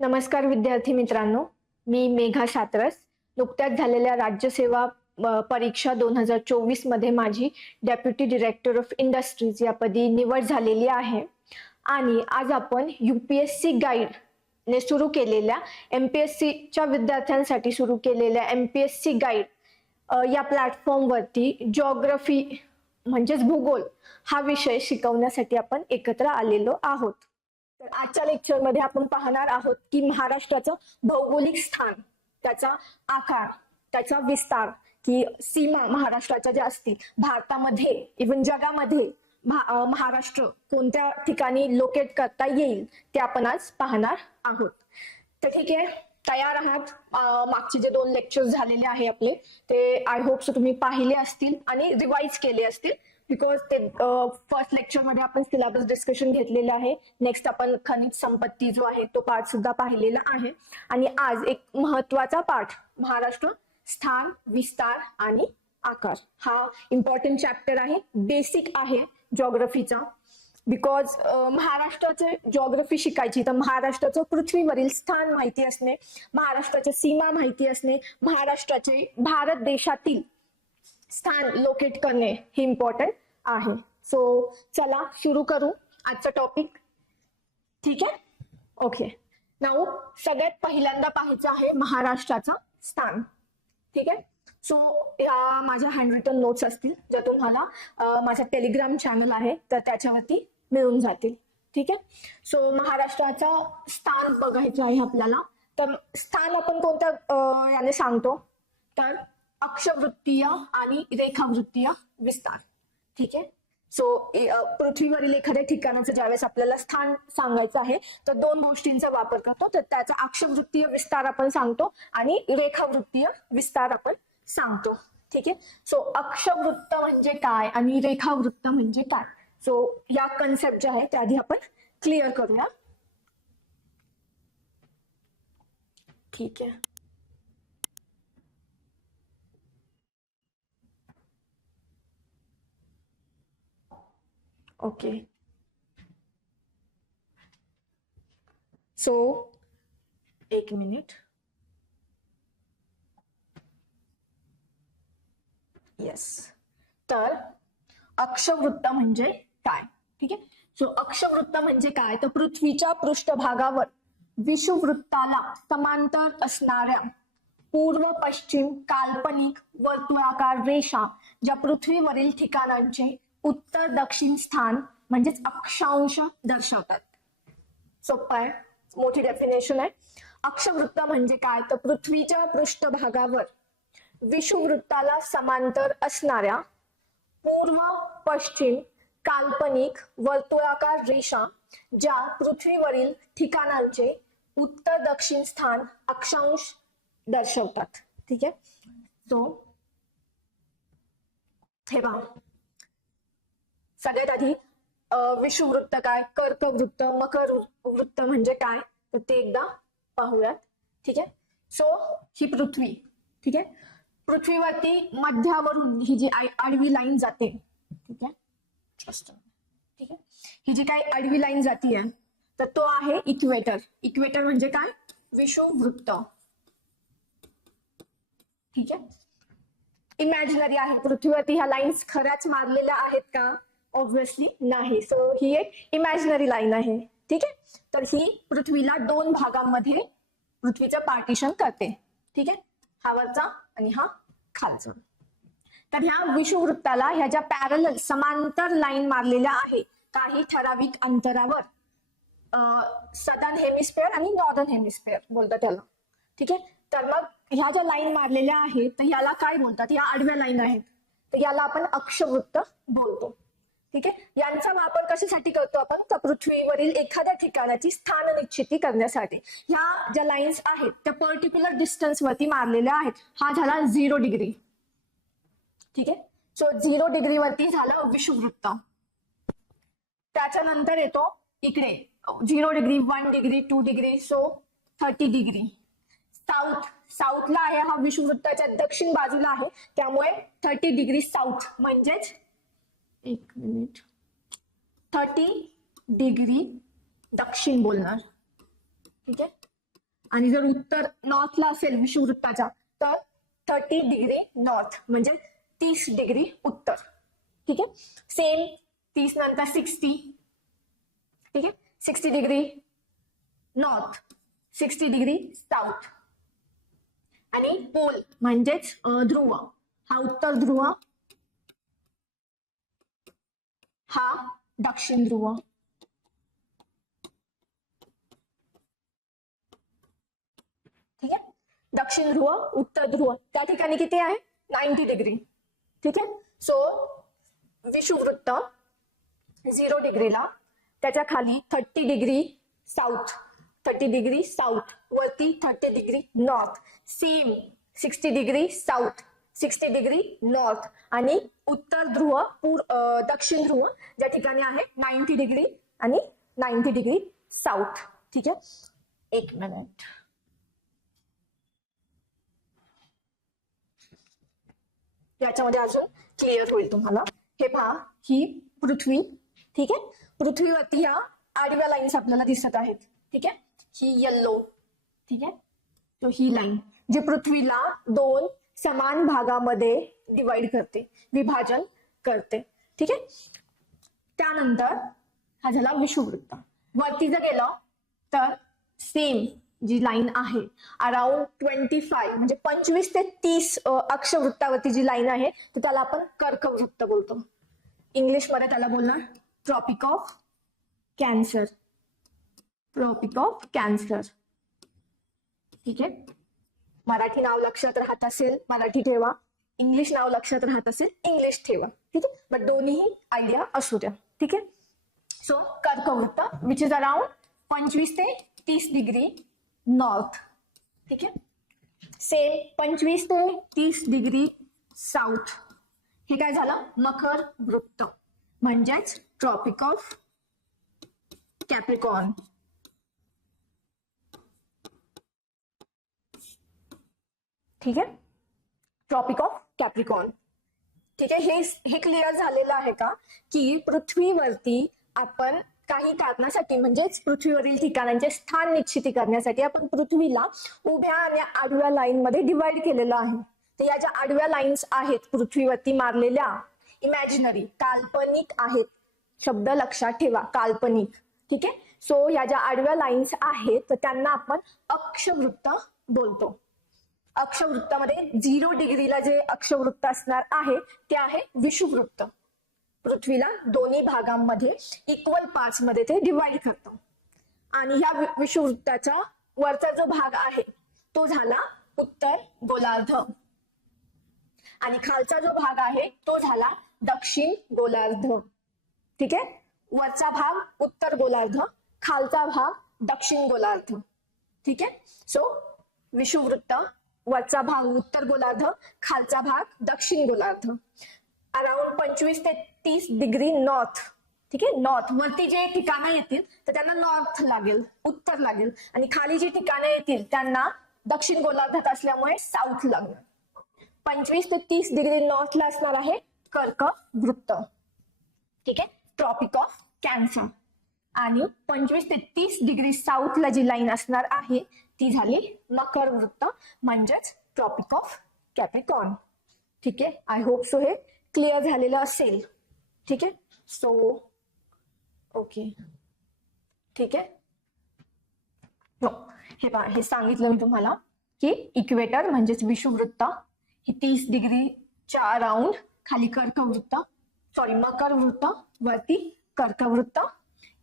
नमस्कार विद्यार्थी मित्रांनो, मी मेघा सातरस. नुकत्याच झालेल्या राज्यसेवा परीक्षा 2024 मध्ये माझी डेप्युटी डायरेक्टर ऑफ इंडस्ट्रीज या पदी निवड झालेली आहे आणि आज आपण UPSC गाईड ने सुरू केलेल्या MPSC च्या विद्यार्थ्यांसाठी सुरू केलेल्या MPSC गाईड या प्लॅटफॉर्म वरती जिओग्राफी म्हणजेच भूगोल हा विषय शिकवण्यासाठी आपण एकत्र आलेलो आहोत. तर आजच्या लेक्चर मध्ये आपण पाहणार आहोत की महाराष्ट्राचं भौगोलिक स्थान, त्याचा आकार, त्याचा विस्तार, की सीमा महाराष्ट्राच्या ज्या असतील भारतामध्ये इव्हन जगामध्ये महाराष्ट्र कोणत्या ठिकाणी लोकेट करता येईल ते आपण आज पाहणार आहोत. तर ठीक आहे, तयार आहात? मागचे जे 2 लेक्चर्स झालेले आहे आपले ते आय होप सो तुम्ही पाहिले असतील आणि रिवाइज केले असतील, बिकॉज ते फर्स्ट लेक्चर मध्ये आपण सिलेबस डिस्कशन घेतलेलं आहे. नेक्स्ट आपण खनिज संपत्ती जो आहे तो पार्ट सुद्धा पाहिलेला आहे आणि आज एक महत्वाचा पार्ट महाराष्ट्र स्थान, विस्तार आणि आकार हा इम्पॉर्टंट चॅप्टर आहे, बेसिक आहे जिओग्राफीचा. बिकॉज महाराष्ट्राचे जिओग्राफी शिकायची तर महाराष्ट्राचं पृथ्वीवरील स्थान माहिती असणे, महाराष्ट्राच्या सीमा माहिती असणे, महाराष्ट्राचे भारत देशातील स्थान लोकेट करणे हे इम्पॉर्टंट आहे. सो चला सुरू करू आजचा टॉपिक. ठीक आहे, ओके. नाऊ सगळ्यात पहिल्यांदा पाहायचं आहे महाराष्ट्राचं स्थान. ठीक आहे, सो या माझ्या हँडरिटन नोट्स असतील ज्या तुम्हाला माझा टेलिग्राम चॅनल आहे तर त्याच्यावरती मिळून जातील. ठीक आहे, सो महाराष्ट्राचं स्थान बघायचं आहे आपल्याला. तर स्थान आपण कोणत्या याने सांगतो तर अक्षवृत्तीय आणि रेखावृत्तीय विस्तार. ठीक आहे, सो पृथ्वीवरील एखाद्या ठिकाणाचं ज्यावेळेस आपल्याला स्थान सांगायचं आहे तर 2 गोष्टींचा वापर करतो. तर त्याचा अक्षवृत्तीय विस्तार आपण सांगतो आणि रेखावृत्तीय विस्तार आपण सांगतो. ठीक आहे, सो अक्षवृत्त म्हणजे काय आणि रेखावृत्त म्हणजे काय, सो या कन्सेप्ट ज्या आहेत त्या आधी आपण क्लिअर करूया. ठीक आहे, ओके. सो एक मिनिट. येस, तर अक्षवृत्त म्हणजे काय. ठीक आहे, सो अक्षवृत्त म्हणजे काय तर पृथ्वीच्या पृष्ठभागावर विषुववृत्ताला समांतर असणाऱ्या पूर्व पश्चिम काल्पनिक वर्तुळाकार रेषा ज्या पृथ्वीवरील ठिकाणांचे उत्तर दक्षिण स्थान म्हणजेच अक्षांश दर्शवतात. सोपं आहे, मोठी डेफिनेशन आहे. अक्षवृत्त म्हणजे काय तर पृथ्वीच्या पृष्ठभागावर विषुववृत्ताला समांतर असणाऱ्या पूर्व पश्चिम काल्पनिक वर्तुळाकार रेषा ज्या पृथ्वीवरील ठिकाणांचे उत्तर दक्षिण स्थान अक्षांश दर्शवतात. ठीक आहे, सो हे पहा, सगळ्यात आधी विषुववृत्त काय, कर्कवृत्त, मकर वृत्त म्हणजे काय तर ते एकदा पाहूयात. ठीक आहे, सो ही पृथ्वी. ठीक आहे, पृथ्वीवरती मध्यावरून ही जी आडवी लाईन जाते, ठीक आहे, ठीक आहे, ही जी काही आडवी लाईन जाते तर तो आहे इक्वेटर. इक्वेटर म्हणजे काय, विषुववृत्त. ठीक आहे, इमॅजिनरी आहे. पृथ्वीवरती ह्या लाईन्स खऱ्याच मारलेल्या आहेत का, ऑब्व्हियसली नाही. सो ही एक इमॅजिनरी लाईन आहे. ठीक आहे, तर ही पृथ्वीला 2 भागांमध्ये पृथ्वीचं पार्टिशन करते. ठीक आहे, हा वरचा आणि हा खालचा. तर ह्या विषुववृत्ताला ह्या ज्या पॅरलल समांतर लाईन मारलेल्या आहेत काही ठराविक अंतरावर, सदर्न हेमिस्फिअर आणि नॉर्दर्न हेमिस्फिअर बोलतात त्याला. ठीक आहे, तर मग ह्या ज्या लाईन मारलेल्या आहेत तर याला काय बोलतात, या आडव्या लाईन आहेत तर याला आपण अक्षवृत्त बोलतो. ठीक आहे, यांचा वापर कशासाठी करतो आपण तर पृथ्वीवरील एखाद्या ठिकाणाची स्थान निश्चिती करण्यासाठी. ह्या ज्या लाईन्स आहेत त्या पर्टिक्युलर डिस्टन्स वरती मारलेल्या आहेत. हा झाला 0 डिग्री. ठीक आहे, सो 0 डिग्री वरती झालं विषुववृत्त. त्याच्यानंतर येतो इकडे 0 degree, 1 degree, 2 degree, so 30 degree. साऊथला आहे, हा विषुववृत्ताच्या दक्षिण बाजूला आहे त्यामुळे 30 डिग्री साऊथ म्हणजेच 1 मिनिट 30 डिग्री दक्षिण बोलणार. ठीक आहे, आणि जर उत्तर नॉर्थला असेल विषुववृत्ताच्या तर 30 डिग्री नॉर्थ म्हणजे 30 डिग्री उत्तर. ठीक आहे. सेम 30 नंतर 60. ठीक आहे. 60 डिग्री नॉर्थ, 60 डिग्री साऊथ. आणि पोल म्हणजेच ध्रुव, हा उत्तर ध्रुव, हा दक्षिण ध्रुव. ठीक आहे. दक्षिण ध्रुव, उत्तर ध्रुव त्या ठिकाणी किती आहे 90 डिग्री. ठीक आहे. सो विषुववृत्त 0 डिग्रीला, त्याच्या खाली 30 डिग्री साऊथ, 30 डिग्री साऊथ, वरती 30 degree north, same 60 degree south, 60 degree north. आणि उत्तर ध्रुव, दक्षिण ध्रुव ज्या ठिकाणी आहे 90 डिग्री आणि 90 डिग्री साऊथ. ठीक आहे. एक मिनिट. याच्यामध्ये अजून क्लिअर होईल तुम्हाला. हे पहा, ही पृथ्वी. ठीक आहे. पृथ्वीवरती ह्या आडव्या लाईन्स आपल्याला दिसत आहेत. ठीक आहे. ही येल्लो. ठीक आहे. तो ही लाईन जी पृथ्वीला 2 समान भागामध्ये डिवाइड करते, विभाजन करते. ठीक आहे. त्यानंतर हा झाला विषुववृत्त. वरती जर गेलं तर सेम जी लाईन आहे अराउंड 25 म्हणजे 25 ते 30 अक्षवृत्तावरती जी लाईन आहे तर त्याला आपण कर्कवृत्त बोलतो. इंग्लिशमध्ये त्याला बोलणार tropic of cancer. Tropic of cancer. ठीक आहे. मराठी नाव लक्षात राहत असेल मराठी ठेवा, इंग्लिश नाव लक्षात राहत असेल इंग्लिश ठेवा. ठीक आहे. बट दोन्ही आयडिया असू द्या. ठीक आहे. सो कर्कवृत्त विच इज अराउंड 25 ते 30 डिग्री नॉर्थ. ठीक आहे. सेम 25 ते 30 डिग्री साऊथ. हे काय झालं मकर वृत्त म्हणजेच ट्रॉपिक ऑफ कॅप्रिकॉर्न. ठीक आहे. Tropic of capricorn. ठीक आहे. हे क्लिअर झालेलं आहे का की पृथ्वीवरती आपण काही कारणासाठी म्हणजेच पृथ्वीवरील ठिकाणांचे स्थान निश्चिती करण्यासाठी आपण पृथ्वीला उभ्या आणि आडव्या लाईन मध्ये डिवाइड केलेलं आहे. तर या ज्या आडव्या लाईन्स आहेत पृथ्वीवरती मारलेल्या, इमॅजिनरी, काल्पनिक आहेत. शब्द लक्षात ठेवा, काल्पनिक. ठीक आहे. सो या ज्या आडव्या लाईन्स आहेत तर त्यांना आपण अक्षवृत्त बोलतो. अक्षवृत्तामध्ये 0 डिग्रीला जे अक्षवृत्त असणार आहे ते आहे विषुववृत्त. पृथ्वीला दोन्ही भागांमध्ये इक्वल पार्ट्स मध्ये ते डिवाइड करतो. आणि ह्या विषुववृत्ताचा वरचा जो भाग आहे तो झाला उत्तर गोलार्ध आणि खालचा जो भाग आहे तो झाला दक्षिण गोलार्ध. ठीक आहे. वरचा भाग उत्तर गोलार्ध, खालचा भाग दक्षिण गोलार्ध. ठीक आहे. सो विषुववृत्त, वरचा भाग उत्तर गोलार्ध, खालचा भाग दक्षिण गोलार्ध. अराउंड 25 ते 30 डिग्री नॉर्थ. ठीक आहे. नॉर्थ वरती जे ठिकाणं येतील तर त्यांना नॉर्थ लागेल, उत्तर लागेल. आणि खाली जी ठिकाणं येतील त्यांना दक्षिण गोलार्धात असल्यामुळे साऊथ लागणार. 25 ते 30 डिग्री नॉर्थला असणार आहे कर्कवृत्त. ठीक आहे. Tropic of cancer. आणि 25 ते 30 डिग्री साऊथला जी लाईन असणार आहे ती झाली मकर वृत्त म्हणजेच ट्रॉपिक ऑफ कॅप्रिकॉर्न. ठीक आहे. आय होप सो हे क्लिअर झालेलं असेल. ठीक आहे. So okay. ठीक आहे. हो, हे पहा, हे सांगितलं मी तुम्हाला की इक्वेटर म्हणजेच विषुववृत्त ही 30 डिग्रीच्या अराउंड, खाली कर्कवृत्त, सॉरी मकर वृत्त, वरती कर्कवृत्त,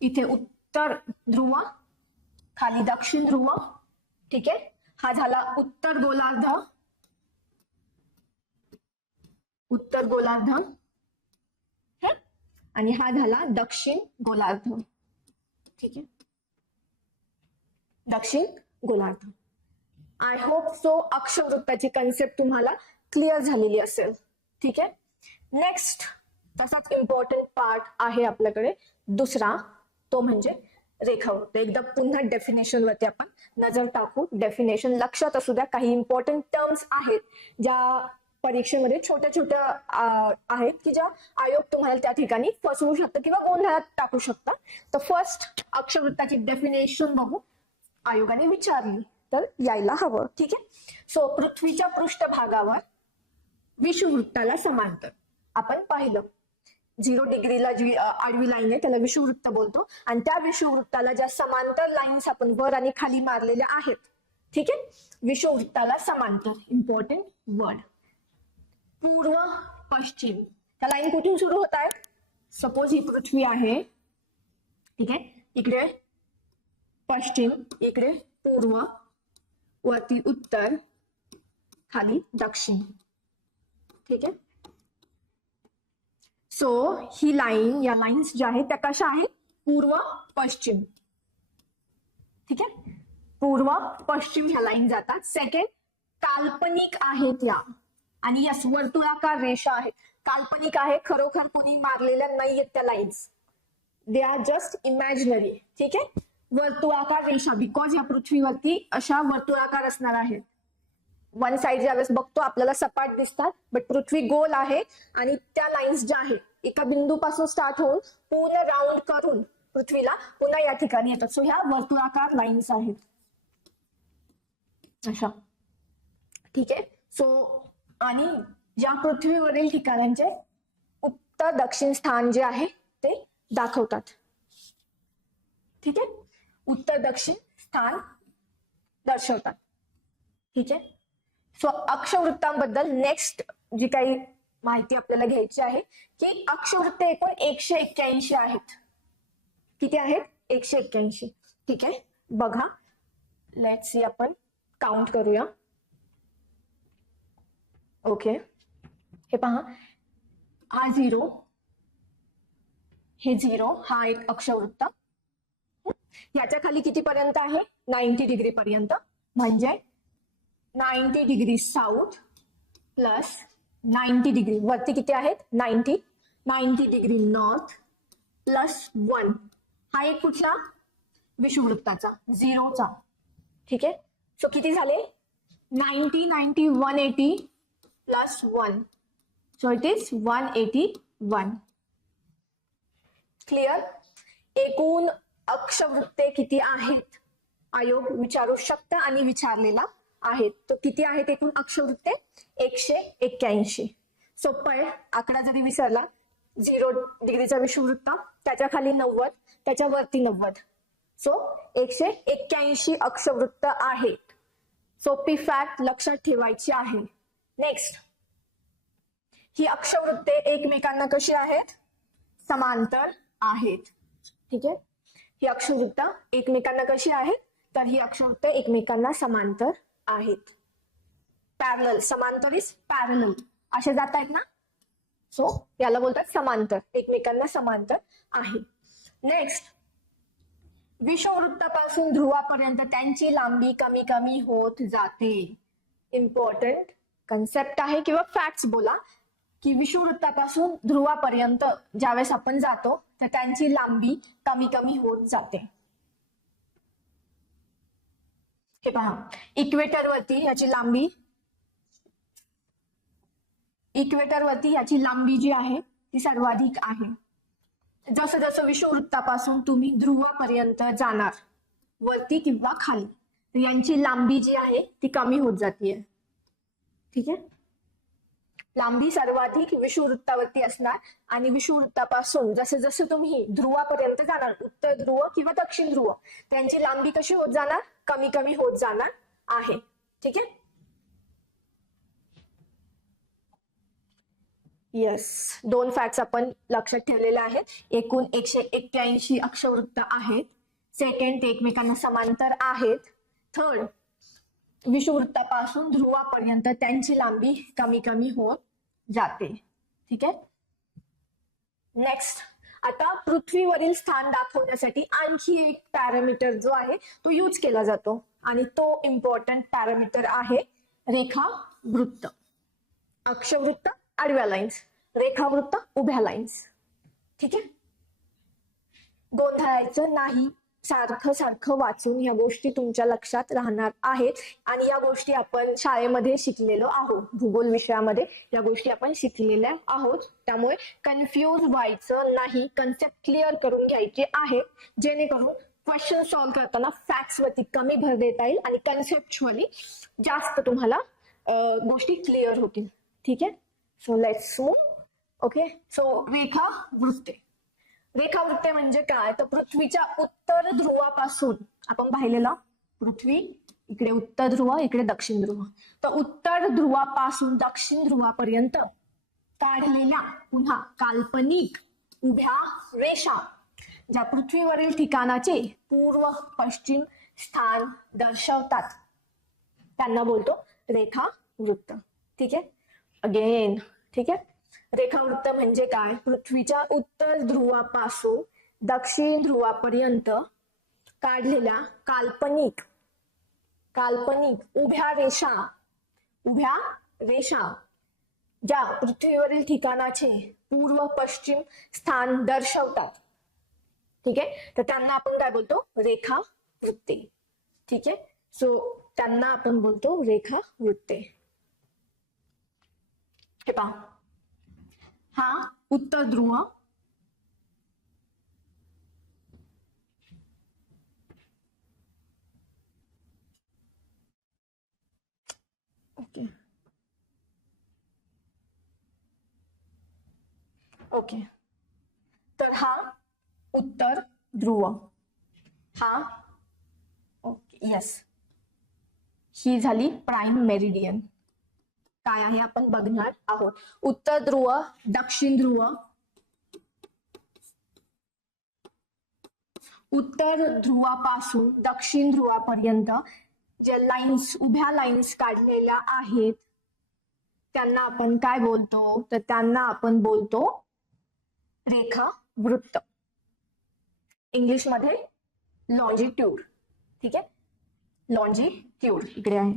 इथे उत्तर ध्रुव, खाली दक्षिण ध्रुव. ठीक आहे. हा झाला उत्तर गोलार्ध, उत्तर गोलार्ध. आणि हा झाला दक्षिण गोलार्ध. ठीक आहे. दक्षिण गोलार्ध. आय होप सो अक्षवृत्ताची कन्सेप्ट तुम्हाला क्लिअर झालेली असेल. ठीक आहे. नेक्स्ट तसाच इम्पॉर्टंट पार्ट आहे आपल्याकडे दुसरा, तो म्हणजे रेखावृत्त. एकदा पुन्हा डेफिनेशन वरती आपण नजर टाकू. डेफिनेशन लक्षात असू द्या, काही इम्पॉर्टंट टर्म्स आहेत ज्या परीक्षेमध्ये छोट्या छोट्या आहेत की ज्या आयोग तुम्हाला त्या ठिकाणी फसवू शकतं किंवा गोंधळात टाकू शकता. तर फर्स्ट अक्षवृत्ताची डेफिनेशन बघू. आयोगाने विचारली तर यायला हवं. ठीक आहे. सो पृथ्वीच्या पृष्ठभागावर विषुववृत्ताला समांतर आपण पाहिलं 0 डिग्रीला जी आडवी लाईन आहे त्याला विषुववृत्त बोलतो, आणि त्या विषुववृत्ताला ज्या समांतर लाईन्स आपण वर आणि खाली मारलेल्या आहेत, ठीक आहे, विषुववृत्ताला समांतर. Important word. पूर्व पश्चिम, त्या लाईन कुठून सुरू होत आहेत? सपोज ही पृथ्वी आहे, ठीक आहे, इकडे पश्चिम, इकडे पूर्व, वरती उत्तर, खाली दक्षिण. ठीक आहे. सो ही लाईन, या लाईन्स ज्या आहेत त्या कशा आहेत? पूर्व पश्चिम. ठीक आहे, पूर्व पश्चिम ह्या लाईन जातात. सेकंड, काल्पनिक आहेत या, आणि यस वर्तुळाकार रेषा आहेत. काल्पनिक आहे, खरोखर कोणी मारलेल्या नाहीयेत त्या lines, they are just imaginary. ठीक आहे, वर्तुळाकार रेषा, बिकॉज या पृथ्वीवरती अशा वर्तुळाकार असणार आहेत. वन साइड ज्यावेळेस बघतो आपल्याला सपाट दिसतात, बट पृथ्वी गोल आहे, आणि त्या लाईन्स ज्या आहेत एका बिंदूपासून स्टार्ट होऊन पूर्ण राऊंड करून पृथ्वीला पुन्हा या ठिकाणी येतात. सो ह्या वर्तुळाकार लाईन्स आहेत अशा. ठीक आहे. सो आणि या पृथ्वीवरील ठिकाणांचे उत्तर दक्षिण स्थान जे आहे ते दाखवतात. ठीक आहे, उत्तर दक्षिण स्थान दर्शवतात. ठीक आहे. सो अक्षवृत्तांबद्दल नेक्स्ट जी काही माहिती आपल्याला घ्यायची आहे की अक्षवृत्त एकूण 181 आहेत. किती आहेत? 181. ठीक आहे, बघा, लेट्स सी, आपण काउंट करूया. ओके, हे पहा, हा 0, हे 0, हा एक अक्षवृत्त. याच्या खाली किती पर्यंत आहे? 90 डिग्री पर्यंत, म्हणजे 90 डिग्री साऊथ प्लस 90 डिग्री वरती किती आहेत? 90 डिग्री नॉर्थ प्लस 1. हा एक कुठला? विषुववृत्ताचा, 0चा. ठीक आहे. सो किती झाले? 90, 90, 180 plus 1. So it is 181. Clear? एकूण अक्षवृत्ते किती आहेत? आयोग विचारू शकता आणि विचारलेला आहेत. तो किती आहेत एकूण अक्षवृत्ते? 181. सोपं आहे, आकडा जरी विसरला, 0 डिग्रीचा विषुववृत्त, त्याच्या खाली 90, त्याच्या वरती 90. सो 181 अक्षवृत्त आहेत. सोपी फॅक्ट लक्षात ठेवायची आहे. नेक्स्ट, ही अक्षवृत्ते एकमेकांना कशी आहेत? समांतर आहेत. ठीक आहे, ही अक्षवृत्त एकमेकांना कशी आहेत? तर ही अक्षवृत्ते एकमेकांना समांतर आहेत. पॅरलल, समांतर इज पॅरलल, असे जात आहेत ना. सो याला बोलतात समांतर, एकमेकांना समांतर आहे. नेक्स्ट, विषुववृत्तापासून ध्रुवापर्यंत त्यांची लांबी कमी कमी होत जाते. इम्पॉर्टंट कन्सेप्ट आहे किंवा फॅक्ट्स बोला, की विषुववृत्तापासून ध्रुवापर्यंत ज्यावेळेस आपण जातो तर त्यांची लांबी कमी कमी होत जाते. हे पहा, इक्वेटरवरती याची लांबी जी आहे ती सर्वाधिक आहे. जसं जसं विषुववृत्तापासून तुम्ही ध्रुवापर्यंत जाणार, वरती किंवा खाली, तर यांची लांबी जी आहे ती कमी होत जाते. ठीक आहे, लांबी सर्वाधिक विषुववृत्तावरती असणार, आणि विषुववृत्तापासून जसं जसं तुम्ही ध्रुवापर्यंत जाणार, उत्तर ध्रुव किंवा दक्षिण ध्रुव, त्यांची लांबी कशी होत जाणार? कमी कमी होत जाणार आहे. ठीक आहे. येस, 2 फॅक्ट्स आपण लक्षात ठेवलेले आहेत. एकूण 181 अक्षवृत्त आहेत. सेकंड, ते एकमेकांना समांतर आहेत. थर्ड, विषुववृत्तापासून ध्रुवापर्यंत त्यांची लांबी कमी कमी होत जाते. ठीक आहे. नेक्स्ट, आता पृथ्वीवरील स्थान दाखवण्यासाठी आणखी एक पॅरामीटर जो आहे तो यूज केला जातो, आणि तो इम्पॉर्टंट पॅरामीटर आहे रेखावृत्त. अक्षवृत्त आडव्या लाईन्स, रेखावृत्त उभ्या लाईन्स. ठीक आहे, गोंधळायचं नाही. सारखं सारखं वाचून या गोष्टी तुमच्या लक्षात राहणार आहेत, आणि या गोष्टी आपण शाळेमध्ये शिकलेलो आहोत. भूगोल विषयामध्ये या गोष्टी आपण शिकलेल्या आहोत. त्यामुळे कन्फ्यूज व्हायचं नाही, कन्सेप्ट क्लिअर करून घ्यायचे आहेत, जेणेकरून क्वेश्चन सॉल्व्ह करताना फॅक्ट्स वरती कमी भर देता येईल आणि कन्सेप्च्युअली जास्त तुम्हाला गोष्टी क्लिअर होतील. ठीक आहे. So let's move. Okay. So रेखा वृत्ते. रेखा वृत्ते म्हणजे काय, तर पृथ्वीच्या उत्तर ध्रुवापासून आपण पाहिलेला पृथ्वी इकडे उत्तर ध्रुव इकडे दक्षिण ध्रुव, तर उत्तर ध्रुवापासून दक्षिण ध्रुवापर्यंत काढलेल्या पुन्हा काल्पनिक उभ्या रेषा ज्या पृथ्वीवरील ठिकाणाचे पूर्व पश्चिम स्थान दर्शवतात त्यांना बोलतो रेखा वृत्त. ठीक आहे. अगेन. ठीक आहे. रेखा वृत्त म्हणजे काय, पृथ्वीच्या उत्तर ध्रुवापासून दक्षिण ध्रुवापर्यंत काढलेल्या काल्पनिक उभ्या रेषा ज्या पृथ्वीवरील ठिकाणाचे पूर्व पश्चिम स्थान दर्शवतात. ठीक आहे. तर त्यांना आपण काय बोलतो, रेखा वृत्ते. ठीक आहे. सो त्यांना आपण बोलतो रेखा वृत्ते. हे पहा, हा उत्तर ध्रुव, ओके ओके, तर हा उत्तर ध्रुव, हा ओके यस, ही झाली प्राइम मेरिडियन. काय आहे आपण बघणार आहोत. उत्तर ध्रुव, दक्षिण ध्रुव, उत्तर ध्रुवापासून दक्षिण ध्रुवापर्यंत ज्या लाईन्स, उभ्या लाईन्स काढलेल्या आहेत त्यांना आपण काय बोलतो, तर त्यांना आपण बोलतो रेखा वृत्त. इंग्लिश मध्ये लॉन्जिट्यूड. ठीक आहे. लॉन्जिट्यूड इकडे आहे,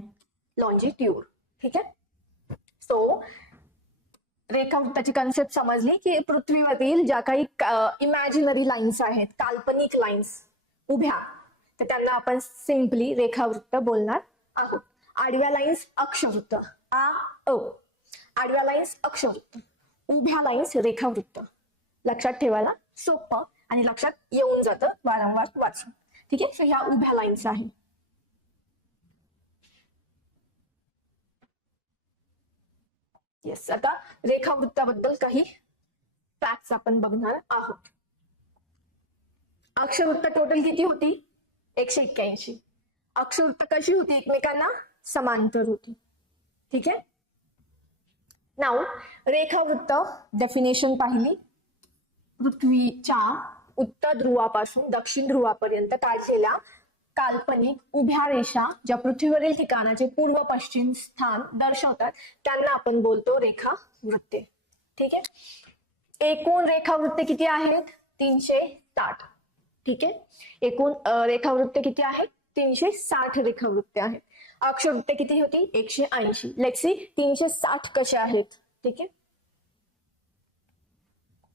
लॉन्जिट्यूड. ठीक आहे. सो रेखावृत्ताची कन्सेप्ट समजली की पृथ्वीवरील ज्या काही इमॅजिनरी लाईन्स आहेत, काल्पनिक लाईन्स उभ्या, तर त्यांना आपण सिम्पली रेखावृत्त बोलणार आहोत. आडव्या लाईन्स अक्षवृत्त, आडव्या लाईन्स अक्षवृत्त, उभ्या लाईन्स रेखावृत्त. लक्षात ठेवायला सोपं आणि लक्षात येऊन जातं वारंवार वाचून. ठीक आहे. सो ह्या उभ्या लाईन्स आहे. येस. आता रेखावृत्ताबद्दल काही फॅक्ट्स आपण बघणार आहोत. अक्षवृत्त टोटल किती होती, 181. अक्षवृत्त कशी होती, एकमेकांना समांतर होती. ठीक आहे. नाव रेखावृत्त डेफिनेशन पाहिली. पृथ्वीच्या उत्तर ध्रुवापासून दक्षिण ध्रुवापर्यंत काढलेल्या काल्पनिक उभ्या रेषा ज्या पृथ्वीवरील ठिकाणाचे पूर्व पश्चिम स्थान दर्शवतात त्यांना आपण बोलतो रेखा वृत्ते. ठीक आहे. एकूण रेखावृत्ते किती आहेत, 360. ठीक आहे. एकूण रेखावृत्ते किती आहेत, 360 रेखावृत्ते आहेत. अक्षवृत्ते किती होती, 180. लेट्स सी 360 कसे आहेत. ठीक आहे.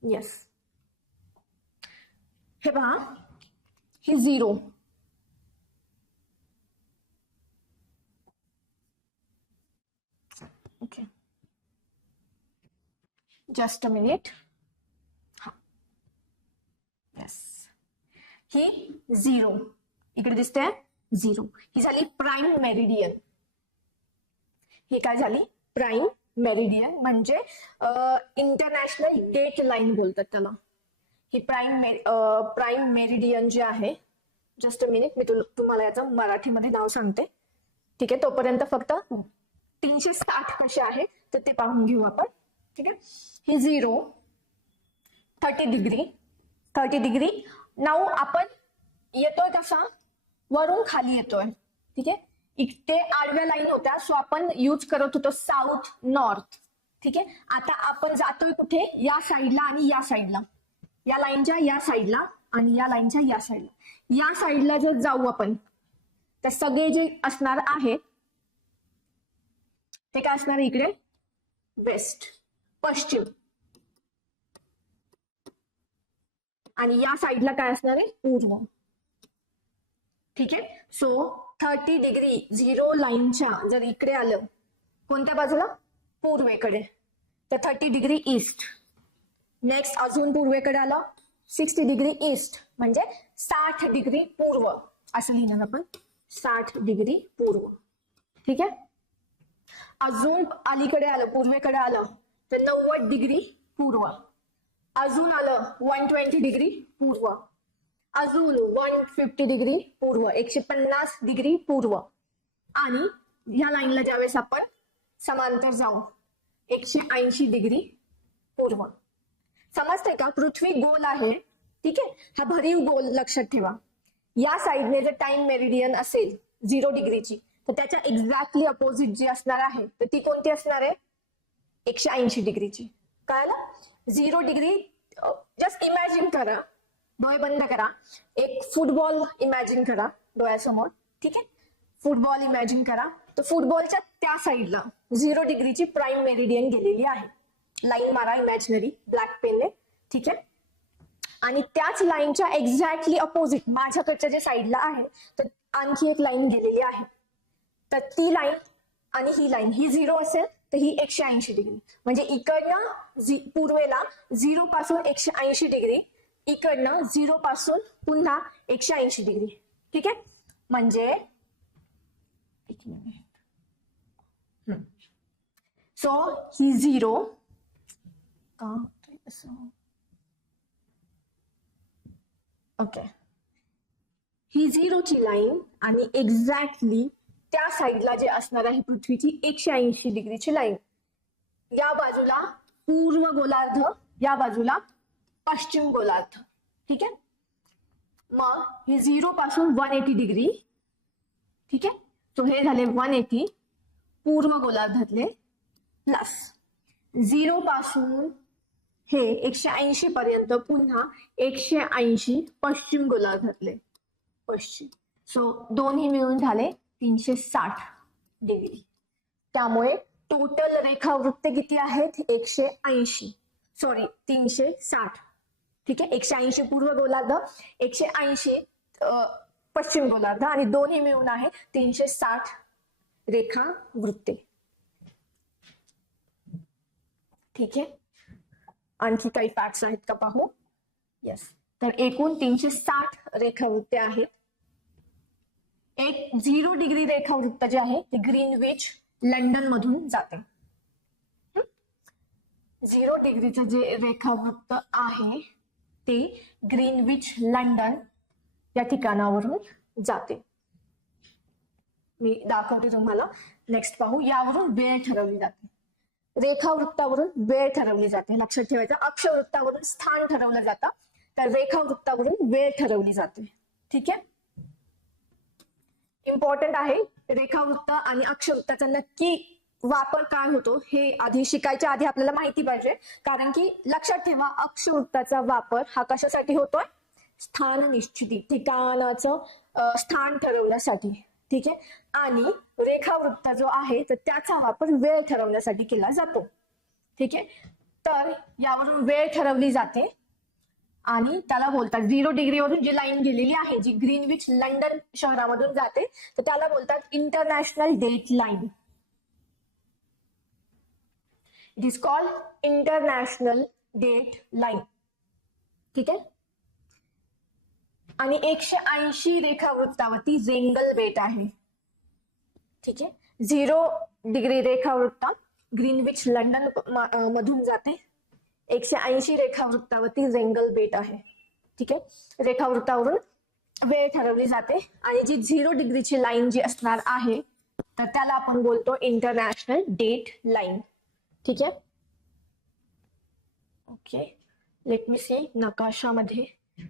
येस. हे पहा, हे 0, ओके जस्ट अ मिनिट. हा यस, ही 0 इकडे दिसते 0, ही झाली प्राइम मेरिडियन. ही काय झाली, प्राइम मेरिडियन म्हणजे इंटरनॅशनल डेट लाईन बोलतात त्याला. ही प्राइम मेरिडियन जे आहे, जस्ट अ मिनिट, मी तुम्हाला याचं मराठीमध्ये नाव सांगते. ठीक आहे. तोपर्यंत फक्त 360 कसे आहे तर ते पाहून घेऊ आपण. ठीक आहे. ही 0, 30 डिग्री. नाऊ आपण येतोय कसा, वरून खाली येतोय. ठीक आहे. इथे आडव्या लाईन होत्या, सो आपण यूज करत होतो साऊथ नॉर्थ. ठीक आहे. आता आपण जातोय कुठे, या साईडला आणि या साईडला, या लाईनच्या या साईडला आणि या लाईनच्या या साईडला. या साईडला जर जाऊ आपण तर सगळे जे असणार आहे ते काय असणार, इकडे वेस्ट, पश्चिम, आणि या साईडला काय असणार आहे, पूर्व. ठीक आहे. सो 30 डिग्री 0 लाईनच्या जर इकडे आलं, कोणत्या बाजूला, पूर्वेकडे, तर 30 डिग्री ईस्ट. नेक्स्ट अजून पूर्वेकडे आलं, 60 डिग्री ईस्ट म्हणजे 60 डिग्री पूर्व असं लिहिणार आपण, 60 डिग्री पूर्व. ठीक आहे. अजून अलीकडे आलं, पूर्वेकडे आलं तर 90 डिग्री पूर्व, अजून आलं 120 डिग्री पूर्व, अजून 150 डिग्री पूर्व, 150 डिग्री पूर्व. आणि ह्या लाईनला ज्यावेळेस आपण समांतर जाऊ 180 डिग्री पूर्व. समजतंय का? पृथ्वी गोल आहे, ठीक आहे, हा भरीव गोल लक्षात ठेवा. या साईडने जर टाइम मेरिडियन असेल 0 डिग्रीची तर त्याच्या एक्झॅक्टली अपोजिट जी असणार आहे तर ती कोणती असणार आहे? 180 डिग्रीची. कळलं? 0 डिग्री जस्ट इमॅजिन करा, डोळे बंद करा, एक फुटबॉल इमॅजिन करा डोळ्यासमोर. ठीक आहे, फुटबॉल इमॅजिन करा. तर फुटबॉलच्या त्या साईडला 0 डिग्रीची प्राईम मेरिडियन गेलेली आहे. लाईन मारा इमॅजिनरी ब्लॅक पेनने. ठीक आहे. आणि त्याच लाईनच्या एक्झॅक्टली अपोजिट माझ्याकडच्या जे साईडला आहे तर आणखी एक लाईन गेलेली आहे. तर ती लाईन आणि ही लाईन ही 0 असेल तर ही 180 डिग्री. म्हणजे इकडनं पूर्वेला 0 पासून 180 डिग्री, इकडनं 0 पासून पुन्हा 180 डिग्री. ठीक आहे. म्हणजे सो ही 0 ओके, ही 0 ची लाईन आणि एक्झॅक्टली त्या साईडला जे असणार आहे पृथ्वीची 180 डिग्रीची लाईन. या बाजूला पूर्व गोलार्ध, या बाजूला पश्चिम गोलार्ध. ठीक आहे. मग हे 0 पासून 180 डिग्री. ठीक आहे. सो हे झाले 180 पूर्व गोलार्धातले, प्लस 0 पासून हे 180 पर्यंत पुन्हा 180 पश्चिम गोलार्धातले, पश्चिम. सो दोन्ही मिळून झाले 360 डिग्री. त्यामुळे टोटल रेखावृत्ते किती आहेत? 180, सॉरी 360. ठीक आहे. 180 पूर्व गोलार्ध, 180 पश्चिम गोलार्ध आणि दोन्ही मिळून आहे 360 रेखावृत्ते. ठीक आहे. आणखी काही फॅक्ट्स आहेत का पाहू. येस. तर एकूण 360 रेखावृत्ते आहेत. एक 0 डिग्री रेखावृत्त जे आहे ते ग्रीनविच लंडन मधून जाते. 0 डिग्रीचं जे रेखावृत्त आहे ते ग्रीनविच लंडन या ठिकाणावरून जाते. मी दाखवते तुम्हाला. नेक्स्ट पाहू. यावरून वेळ ठरवली जाते. रेखावृत्तावरून वेळ ठरवली जाते, लक्षात ठेवायचं. अक्षवृत्तावरून स्थान ठरवलं जातं, तर रेखावृत्तावरून वेळ ठरवली जाते. ठीक आहे. इम्पॉर्टंट आहे. रेखावृत्त आणि अक्षवृत्ताचा नक्की वापर काय होतो हे आधी शिकायच्या आधी आपल्याला माहिती पाहिजे. कारण की लक्षात ठेवा, अक्षवृत्ताचा वापर हा कशासाठी होतोय? स्थान निश्चिती, ठिकाणाचं स्थान ठरवण्यासाठी. ठीक आहे. आणि रेखावृत्त जो आहे तर त्याचा वापर वेळ ठरवण्यासाठी केला जातो. ठीक आहे. तर यावरून वेळ ठरवली जाते आणि त्याला बोलतात 0 डिग्रीवरून जी लाईन गेलेली आहे जी ग्रीनविच लंडन शहरामधून जाते तर त्याला बोलतात international date line. It is called international date line. ठीक आहे. आणि 180 रेखावृत्तावरती रेंगल बेट आहे. ठीक आहे. 0 डिग्री रेखावृत्त ग्रीनविच लंडन मधून जाते. 180 रेखावृत्तावरती रेंगल बेट आहे. ठीक आहे. रेखावृत्तावरून वेळ ठरवली जाते आणि जी 0 डिग्रीची लाईन जी असणार आहे तर त्याला आपण बोलतो इंटरनॅशनल डेट लाईन. ठीक आहे. Okay, let me see. नकाशामध्ये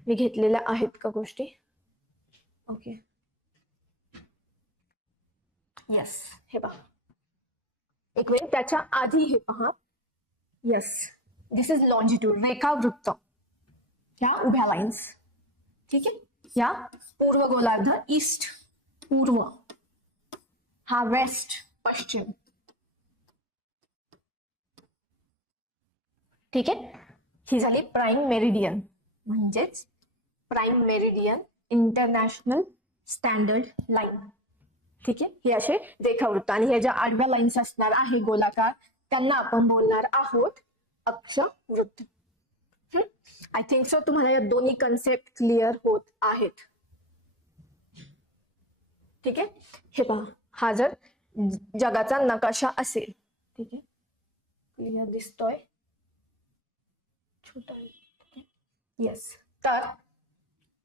मी घेतलेल्या आहेत का गोष्टी? ओके. येस. हे पहा, एक वेळ त्याच्या आधी हे पहा. येस, दिस इज लॉन्जिट्यूड, रेखावृत्त. या उभ्या लाईन्स. ठीक आहे. या पूर्व गोलार्ध, ईस्ट पूर्व, हा वेस्ट पश्चिम. ठीक आहे. ही झाली प्राईम मेरिडियन, म्हणजेच prime meridian international standard line. ठीक आहे. हे असे रेखावृत्त आणि हे ज्या आडव्या लाईन्स असणार आहे गोलाकार त्यांना आपण बोलणार आहोत अक्षवृत्त. आय थिंक सो तुम्हाला या दोन्ही कन्सेप्ट क्लिअर होत आहेत. ठीक आहे, हे पहा, हा जर जगाचा नकाशा असेल, ठीक आहे, क्लिअर दिसतोय, छोटा, येस. तर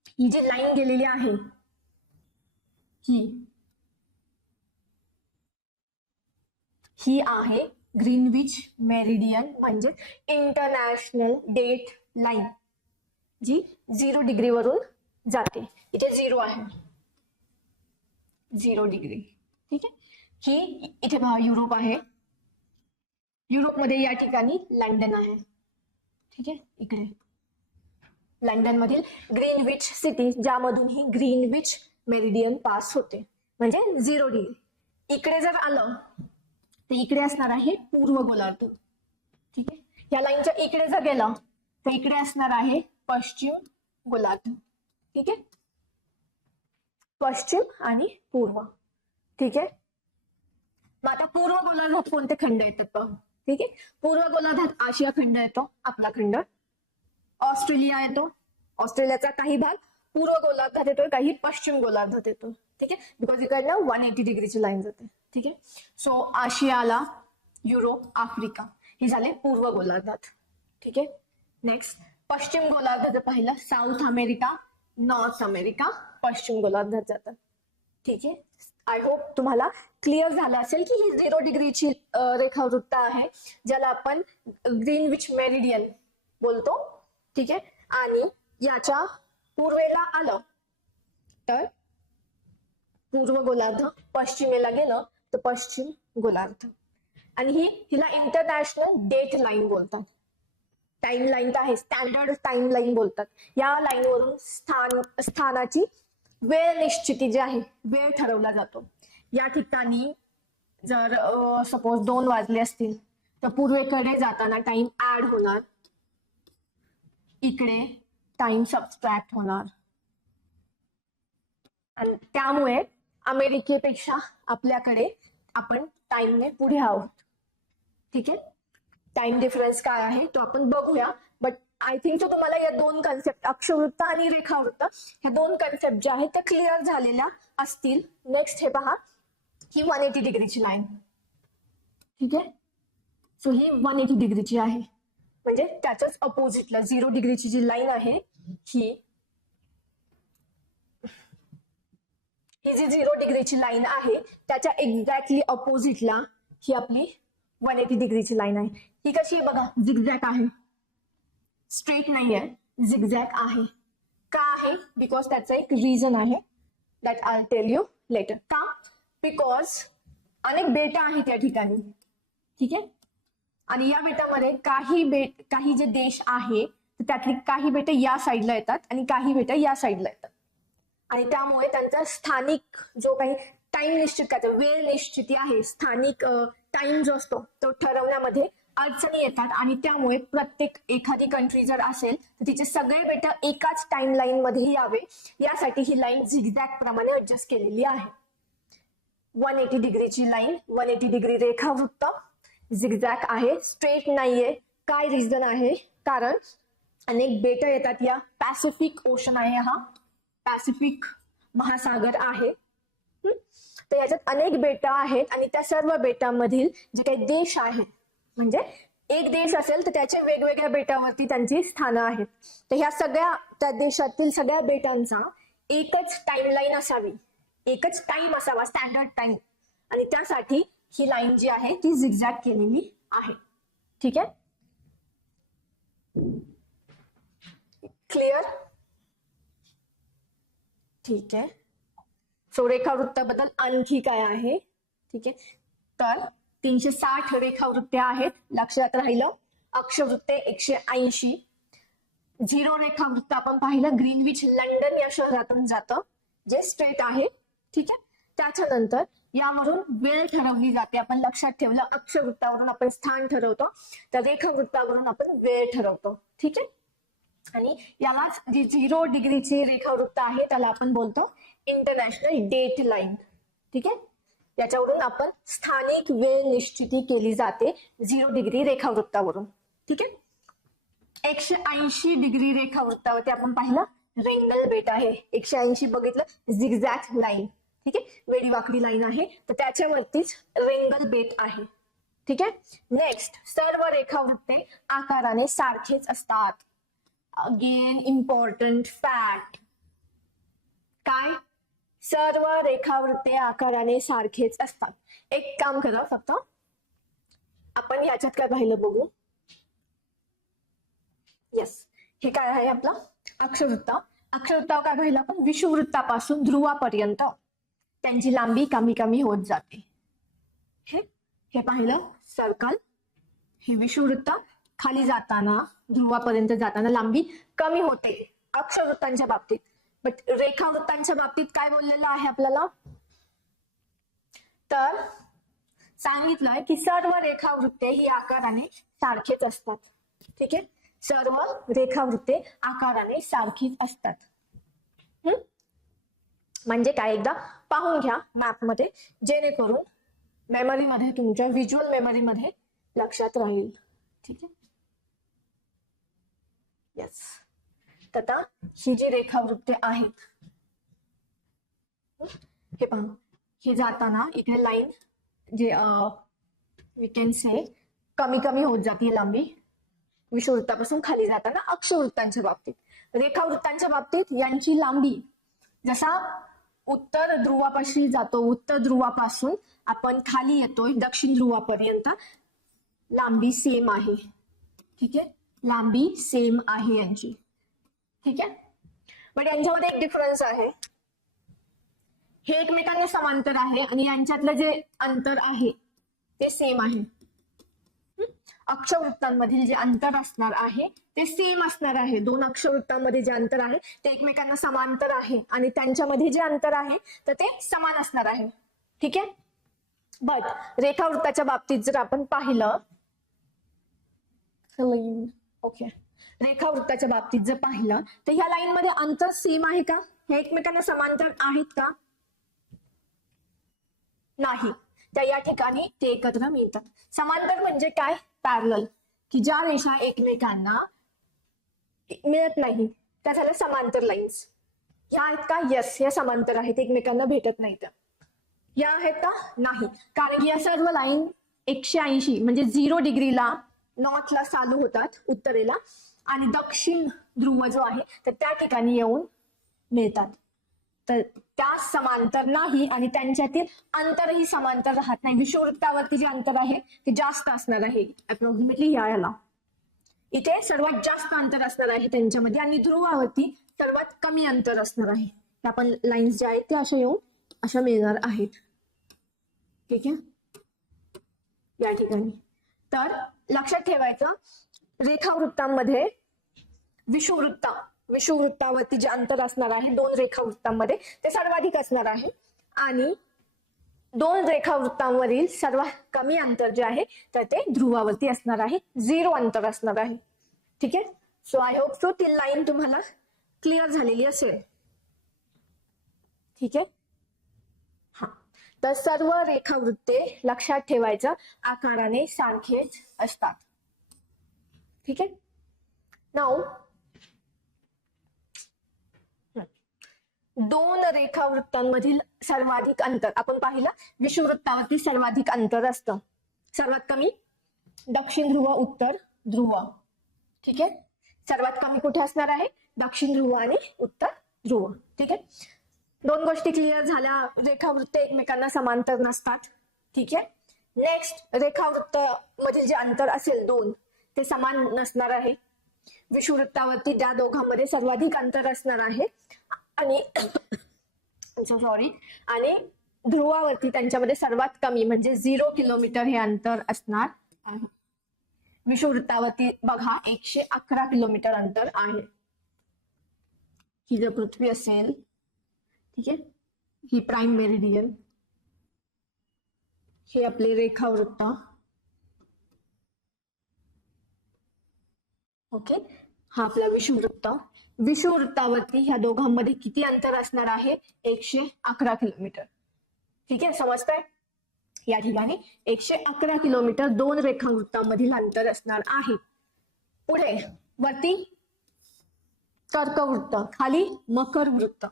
ही जी लाईन गेलेली आहे ही आहे ग्रीनविच मेरिडियन, म्हणजे इंटरनॅशनल डेट लाईन, जी 0 डिग्री वरून जाते. इथे 0 आहे, 0 डिग्री. ठीक आहे, ही इथे पहा युरोप आहे, युरोपमध्ये या ठिकाणी लंडन आहे. ठीक आहे, इकडे लंडन मधील ग्रीनविच सिटी, ज्यामधून ही ग्रीनविच मेरिडियन पास होते, म्हणजे 0 डिग्री. इकडे जर आलं तर इकडे असणार आहे पूर्व गोलार्ध. ठीक आहे, या लाईनच्या इकडे जर गेलं तर इकडे असणार आहे पश्चिम गोलार्ध. ठीक आहे, पश्चिम आणि पूर्व. ठीक आहे, मग आता पूर्व गोलार्धात कोणते खंड येतात पाहू. ठीक आहे, पूर्व गोलार्धात आशिया खंड येतो, आपला खंड. ऑस्ट्रेलिया येतो, ऑस्ट्रेलियाचा काही भाग पूर्व गोलार्धात येतोय, काही पश्चिम गोलार्धात येतो. ठीक आहे, बिकॉज इकडनं 180 डिग्रीची लाईन जाते. ठीक आहे, सो आशियाला, युरोप, आफ्रिका हे झाले पूर्व गोलार्धात. ठीक आहे, नेक्स्ट पश्चिम गोलार्ध जर पाहिलं, साऊथ अमेरिका, नॉर्थ अमेरिका पश्चिम गोलार्धात जातात. ठीक आहे, आय होप तुम्हाला क्लिअर झालं असेल की ही 0 डिग्रीची रेखावृत्त आहे, ज्याला आपण ग्रीनविच मेरिडियन बोलतो. ठीक आहे, आणि याच्या पूर्वेला आलं तर पूर्व गोलार्ध, पश्चिमेला गेलं तर पश्चिम गोलार्ध. आणि हिला इंटरनॅशनल डेट लाईन बोलतात. टाइम लाईन तर आहे, स्टँडर्ड टाइम लाईन बोलतात. या लाईनवरून स्थानाची वेळ निश्चिती जी आहे, वेळ ठरवला जातो. या ठिकाणी जर सपोज 2 वाजले असतील तर पूर्वेकडे जाताना टाइम ऍड होणार, इकडे टाइम सबस्ट्रॅक्ट होणार, आणि त्यामुळे अमेरिकेपेक्षा आपल्याकडे आपण टाइमने पुढे आहोत. ठीक आहे, टाइम डिफरन्स काय आहे तो आपण बघूया. बट आय थिंक तुम्हाला या दोन कन्सेप्ट, अक्षवृत्त आणि रेखावृत्त, ह्या दोन कन्सेप्ट ज्या आहेत त्या क्लिअर झालेल्या असतील. नेक्स्ट हे पहा, ही 180 डिग्रीची लाईन. ठीक आहे, सो ही 180 डिग्रीची आहे, म्हणजे त्याच्याच अपोजिटला 0 डिग्रीची जी लाईन आहे ही जी 0 डिग्रीची लाईन आहे त्याच्या एक्झॅक्टली अपोजिटला ही आपली 180 डिग्रीची लाईन आहे. ही कशी आहे बघा, झिगझॅग आहे, स्ट्रेट नाही आहे, झिगझॅग आहे. का आहे? बिकॉज त्याचं एक रिझन आहे, that I tell you later. का? बिकॉज अनेक बेटा आहेत या ठिकाणी. ठीक आहे, आणि या बेटामध्ये काही जे देश आहे त्यातली काही बेटे या साईडला येतात आणि काही बेटे या साईडला येतात, आणि त्यामुळे त्यांचा स्थानिक जो काही टाइम निश्चित करायचा, वेळ निश्चिती आहे, स्थानिक टाइम जो असतो तो ठरवण्यामध्ये अडचणी येतात. आणि त्यामुळे प्रत्येक एखादी कंट्री जर असेल तर तिचे सगळे बेटा एकाच टाइम लाईन मध्ये यावे, यासाठी ही लाईन झिगझॅग प्रमाणे ऍडजस्ट केलेली आहे. 180 डिग्रीची लाईन, 180 डिग्री रेखावृत्त, झिगझॅग आहे, स्ट्रेट नाहीये. काय रिझन आहे? कारण अनेक बेट येतात. या पॅसिफिक ओशन आहे, हा पॅसिफिक महासागर आहे. तर याच्यात अनेक बेट आहेत आणि त्या सर्व बेटांमधील जे काही देश आहेत, म्हणजे एक देश असेल तर त्याच्या वेगवेगळ्या बेटावरती त्यांची स्थानं आहेत. तर ह्या सगळ्या त्या देशातील सगळ्या बेटांचा एकच टाइमलाईन असावी, एकच टाइम असावा, स्टँडर्ड टाइम, आणि त्यासाठी ही लाईन जी आहे ती झिगझॅग केलेली आहे. ठीक आहे, क्लिअर? ठीक आहे, सो रेखावृत्ताबद्दल आणखी काय आहे? ठीक आहे, तर 360 रेखावृत्ते आहेत, लक्षात राहिलं. अक्षवृत्ते 180. 0 रेखावृत्त आपण पाहिलं, ग्रीनविच लंडन या शहरातून जातं, जे स्ट्रेट आहे. ठीक आहे, त्याच्यानंतर यावरून वेळ ठरवली जाते. आपण लक्षात ठेवलं, अक्षवृत्तावरून आपण स्थान ठरवतो, तर रेखावृत्तावरून आपण वेळ ठरवतो. ठीक आहे, आणि यालाच जी 0 डिग्रीची रेखावृत्त आहे त्याला आपण बोलतो इंटरनॅशनल डेट लाईन. ठीक आहे, याच्यावरून आपण स्थानिक वेळ निश्चिती केली जाते 0 डिग्री रेखावृत्तावरून. ठीक आहे, 180 डिग्री रेखावृत्तावरती आपण पाहिलं रेंगल बेट आहे. 180 बघितलं झिगझॅग लाईन. ठीक आहे, वेडी वाकडी लाईन आहे, तर त्याच्यावरतीच रेंगल बेट आहे. ठीक आहे. नेक्स्ट, सर्व रेखावृत्ते आकाराने सारखेच असतात. Again important fact. काय? सर्व रेखावृत्ते आकाराने सारखेच असतात. एक काम करा, फक्त आपण याच्यात काय पाहिलं बघू. येस, हे काय आहे आपला अक्षवृत्त. अक्षवृत्तावर काय पाहिलं आपण? विषुववृत्तापासून ध्रुवापर्यंत त्यांची लांबी कमी कमी होत जाते. हे पाहिलं सर्कल. हे विषुववृत्त खाली जाताना ध्रुवापर्यंत जाताना लांबी कमी होते अक्षवृत्तांच्या बाबतीत. बट रेखावृत्तांच्या बाबतीत काय बोललेलं आहे आपल्याला? तर सांगितलंय की सर्व रेखावृत्ते ही आकाराने सारखेच असतात. ठीक आहे, सर्व रेखावृत्ते आकाराने सारखीच असतात. म्हणजे काय, एकदा पाहून घ्या मॅप मध्ये, जेणेकरून मेमरीमध्ये, तुमच्या व्हिज्युअल मेमरीमध्ये लक्षात राहील. ठीक आहे. येस, आता ही जी रेखावृत्ते आहेत, हे पहा, हे जाताना इकडे लाईन जे वी कॅन से कमी कमी होत जाते लांबी विषुववृत्तापासून खाली जाताना अक्षवृत्तांच्या बाबतीत. रेखावृत्तांच्या बाबतीत यांची लांबी जसा उत्तर ध्रुवापाशी जातो, उत्तर ध्रुवापासून आपण खाली येतोय दक्षिण ध्रुवापर्यंत, लांबी सेम आहे. ठीक आहे, लांबी सेम आहे यांची. ठीक आहे, बट यांच्यामध्ये एक डिफरन्स आहे. हे एकमेकांना समांतर आहे आणि यांच्यातलं जे अंतर आहे ते सेम आहे. अक्षवृत्तांमधील जे अंतर असणार आहे ते सेम असणार आहे. दोन अक्षवृत्तांमध्ये जे अंतर आहे ते एकमेकांना समांतर आहे आणि त्यांच्यामध्ये जे अंतर आहे तर ते समान असणार आहे. ठीक आहे, बट रेखावृत्ताच्या बाबतीत जर आपण पाहिलं, ओके, रेखावृत्ताच्या बाबतीत जर पाहिलं तर ह्या लाईन मध्ये अंतर सेम आहे का? हे एकमेकांना समांतर आहेत का? नाही. त्या या ठिकाणी ते एकत्र मिळतात. समांतर म्हणजे काय? पॅरलल, की ज्या रेषा एकमेकांना मिळत नाही त्या झाल्या समांतर लाईन्स. ह्या आहेत का? यस, या समांतर आहेत, एकमेकांना भेटत नाहीत. या आहेत का? नाही, कारण या सर्व लाईन 180 म्हणजे 0 डिग्रीला नॉर्थला चालू होतात, उत्तरेला, आणि दक्षिण ध्रुव जो आहे तर त्या ठिकाणी येऊन मिळतात. तर त्या समांतर नाही आणि त्यांच्यातील अंतरही समांतर राहत नाही. विषुववृत्तावरती जे अंतर आहे ते जास्त असणार आहे, अप्रॉक्सिमेटली याला इथे सर्वात जास्त अंतर असणार आहे त्यांच्यामध्ये, आणि ध्रुवावरती सर्वात कमी अंतर असणार आहे. आपण लाईन्स ज्या आहेत त्या अशा येऊन अशा मिळणार आहेत. ठीक आहे, या ठिकाणी. तर लक्षात ठेवायचं, रेखावृत्तांमध्ये विषुववृत्तावरती जे अंतर असणार आहे दोन रेखावृत्तांमध्ये ते सर्वाधिक असणार आहे, आणि दोन रेखावृत्तांवरील सर्वात कमी अंतर जे आहे तर ते ध्रुवावरती असणार आहे, 0 अंतर असणार आहे. ठीक आहे, सो आय होप सो ती लाईन तुम्हाला क्लिअर झालेली असेल. ठीक आहे, हा, तर सर्व रेखावृत्ते लक्षात ठेवायचं आकाराने सारखेच असतात. ठीक आहे, नाउ दोन रेखावृत्तांमधील सर्वाधिक अंतर आपण पाहिलं. विषुववृत्तावरती सर्वाधिक अंतर असतं, सर्वात कमी दक्षिण ध्रुव, उत्तर ध्रुव. ठीक आहे, सर्वात कमी कुठे असणार आहे? दक्षिण ध्रुव आणि उत्तर ध्रुव. ठीक आहे, दोन गोष्टी क्लिअर झाल्या. रेखावृत्ते एकमेकांना समांतर नसतात. ठीक आहे, नेक्स्ट, रेखावृत्त मधील जे अंतर असेल 2 ते समान नसणार आहे. विषुववृत्तावरती त्या दोघांमध्ये सर्वाधिक अंतर असणार आहे आणि सॉरी, आणि ध्रुवावरती त्यांच्यामध्ये सर्वात कमी म्हणजे 0 किलोमीटर हे अंतर असणार आहे. विषुववृत्तावरती बघा 111 किलोमीटर अंतर आहे. ही जर पृथ्वी असेल, ठीक आहे, ही प्राइम मेरिडियन, हे आपले रेखावृत्त. ओके, हा आपला विषुववृत्त. विषुववृत्तावरती ह्या दोघांमध्ये किती अंतर असणार आहे? 111 किलोमीटर. ठीक आहे, समजतंय? या ठिकाणी 111 किलोमीटर दोन रेखावृत्तांमधील अंतर असणार आहे. पुढे वरती कर्कवृत्त, खाली मकर वृत्त.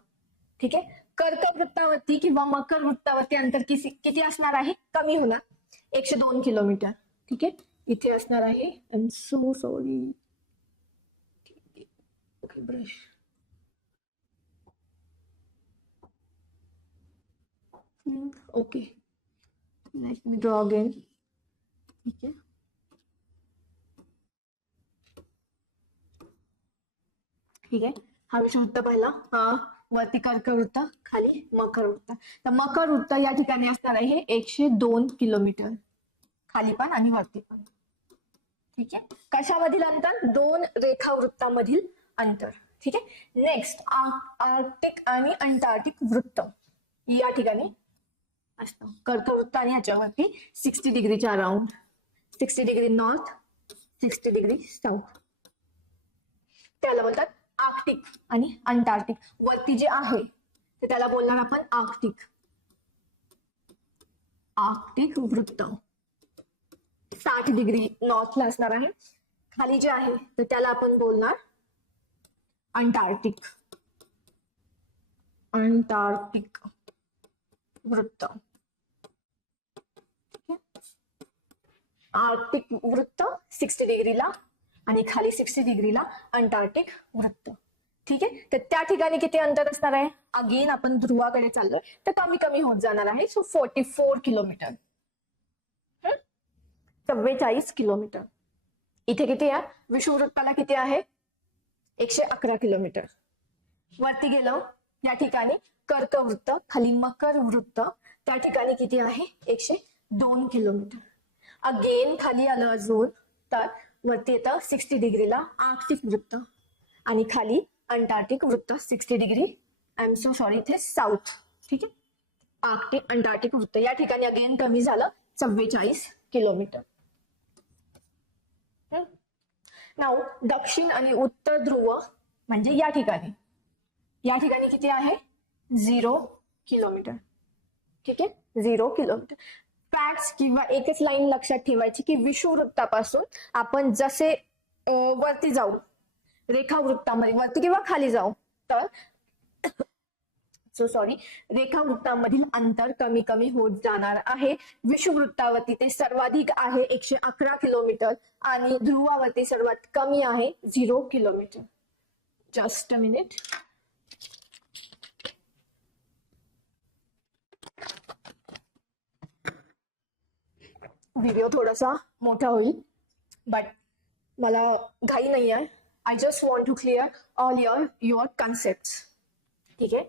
ठीक आहे, कर्कवृत्तावरती किंवा मकर वृत्तावरती अंतर किती असणार आहे? कमी होणार, 102 किलोमीटर. ठीक आहे, इथे असणार आहे. I am so sorry. Okay, brush. Okay, let me draw again. ठीक आहे, ठीक आहे, हा विषुववृत्त पहिला, हा वरती कर्कवृत्त, खाली मकर वृत्त. तर मकर वृत्त या ठिकाणी असणार आहे 102 किलोमीटर, खाली पण आणि वरती पण. ठीक आहे, कशामधील अंतर? 2 रेखावृत्तामधील अंतर. ठीक आहे, नेक्स्ट आर्क्टिक आणि अंटार्क्टिक वृत्त या ठिकाणी असतं. कर्कवृत्त आणि ह्याच्यावरती 60 डिग्रीच्या around, 60 degree north, 60 degree south, त्याला बोलतात आर्क्टिक आणि अंटार्क्टिक. वरती जे आहे ते त्याला बोलणार आपण आर्क्टिक, आर्क्टिक वृत्त 60 डिग्री नॉर्थला असणार आहे. खाली जे आहे तर त्याला आपण बोलणार अंटार्क्टिक, अंटार्क्टिक वृत्त. आर्क्टिक वृत्त 60 डिग्रीला आणि खाली 60 डिग्रीला अंटार्क्टिक वृत्त. ठीक आहे, तर त्या ठिकाणी किती अंतर असणार आहे? अगेन आपण ध्रुवाकडे चाललोय तर कमी कमी होत जाणार आहे. So 44 kilometre, 44 kilometre. इथे किती आहे? विषुववृत्ताला किती आहे? 111 किलोमीटर. वरती गेलो या ठिकाणी कर्कवृत्त, खाली मकर वृत्त, त्या ठिकाणी किती आहे? 102 किलोमीटर. अगेन खाली आलं अजून तर वरती येतं 60 डिग्रीला आर्क्टिक वृत्त आणि खाली अंटार्क्टिक वृत्त 60 degree, I am so sorry, इथे साऊथ. ठीक आहे, आर्क्टिक अंटार्क्टिक वृत्त या ठिकाणी अगेन कमी झालं 44 किलोमीटर. नाव दक्षिण आणि उत्तर ध्रुव म्हणजे या ठिकाणी किती आहे? 0 किलोमीटर. ठीक आहे, 0 किलोमीटर. फॅक्ट्स किंवा एकच लाईन लक्षात ठेवायची की विषुववृत्तापासून आपण जसे वरती जाऊ, रेखावृत्तामध्ये वरती किंवा खाली जाऊ तर रेखावृत्तामधील अंतर कमी कमी होत जाणार आहे. विषुववृत्तावरती ते सर्वाधिक आहे 111 किलोमीटर आणि ध्रुवावरती सर्वात कमी आहे 0 kilometre. Just a minute. Video थोडासा मोठा होईल बट मला घाई नाही आहे. I just want to clear all your concept. ठीक आहे,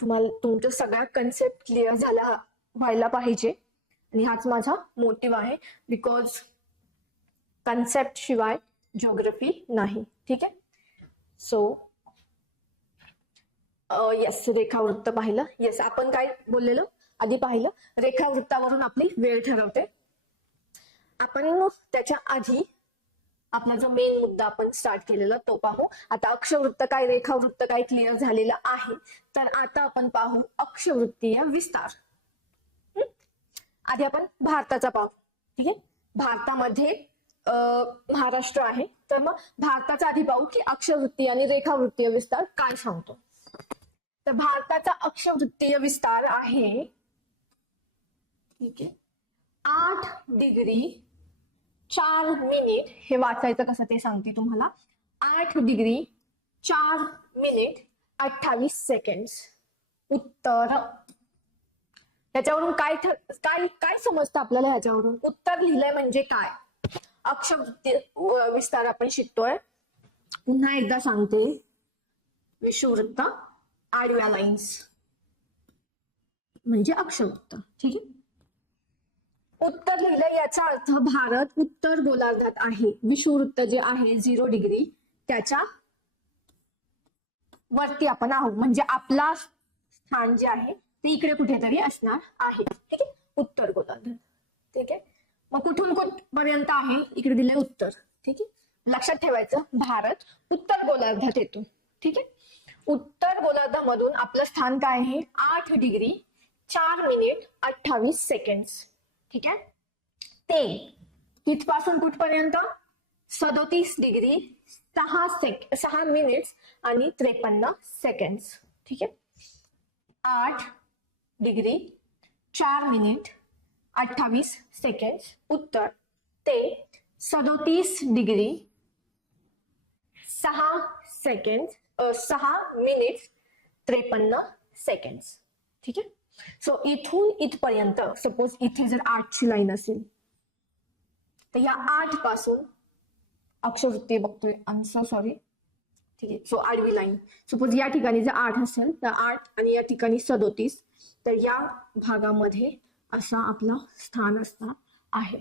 तुम्हाला तुमच्या सगळ्या कन्सेप्ट क्लिअर व्हायला पाहिजे आणि हाच माझा मोटिव्ह आहे. बिकॉज कन्सेप्ट शिवाय जिओग्राफी नाही. ठीक आहे, सो येस, रेखावृत्त पाहिलं. येस, आपण काय बोललेलं आधी पाहिलं, रेखावृत्तावरून आपली वेळ ठरवते. आपण त्याच्या आधी आपला जो मेन मुद्दा आपण स्टार्ट केलेला तो पाहू. आता अक्षवृत्त काय, रेखावृत्त काय क्लिअर झालेलं आहे. तर आता आपण पाहू अक्षवृत्तीय विस्तार. आधी आपण भारताचा पाहू. ठीक आहे, भारतामध्ये महाराष्ट्र आहे तर मग भारताचा आधी पाहू की अक्षवृत्तीय आणि रेखावृत्तीय विस्तार काय सांगतो. तर भारताचा अक्षवृत्तीय विस्तार आहे, ठीक आहे, 8 डिग्री 4 मिनिट. हे वाचायचं कसं ते सांगते तुम्हाला. 8 डिग्री 4 मिनिट 28 सेकंड उत्तर. त्याच्यावरून काय काय समजतं आपल्याला? ह्याच्यावरून उत्तर लिहिलंय म्हणजे काय? अक्षवृत्तीय विस्तार आपण शिकतोय. पुन्हा एकदा सांगते, विषुववृत्त आडव्या लाईन्स म्हणजे अक्षवृत्त. ठीक आहे, उत्तर लिहिलं याचा अर्थ भारत उत्तर गोलार्धात आहे. विषुववृत्त जे आहे 0 डिग्री त्याच्या वरती आपण आहोत, म्हणजे आपला स्थान जे आहे ते इकडे कुठेतरी असणार आहे. ठीक आहे, उत्तर गोलार्धात. ठीक आहे, मग कुठून कुठपर्यंत आहे? इकडे दिलंय उत्तर. ठीक आहे, लक्षात ठेवायचं भारत उत्तर गोलार्धात येतो. ठीक आहे, उत्तर गोलार्धामधून आपलं स्थान काय आहे? 8 डिग्री 4 मिनिट 28 सेकंड. ठीक आहे, ते कितपासून कुठपर्यंत? 37 डिग्री 6 मिनिट्स आणि 53 सेकंड्स. ठीक आहे. 8 डिग्री 4 मिनिट 28 सेकंड उत्तर ते 37 डिग्री 6 मिनिट 53 सेकंड. ठीक आहे. सो इथून इथपर्यंत सपोज इथे जर 8ची लाईन असेल तर या 8 पासून अक्षवृत्ती बघतोय, आय एम सो सॉरी. ठीक आहे. सो आडवी लाईन सपोज या ठिकाणी जर 8 असेल तर 8 आणि या ठिकाणी 37, तर या भागामध्ये असा आपला स्थान असणार आहे.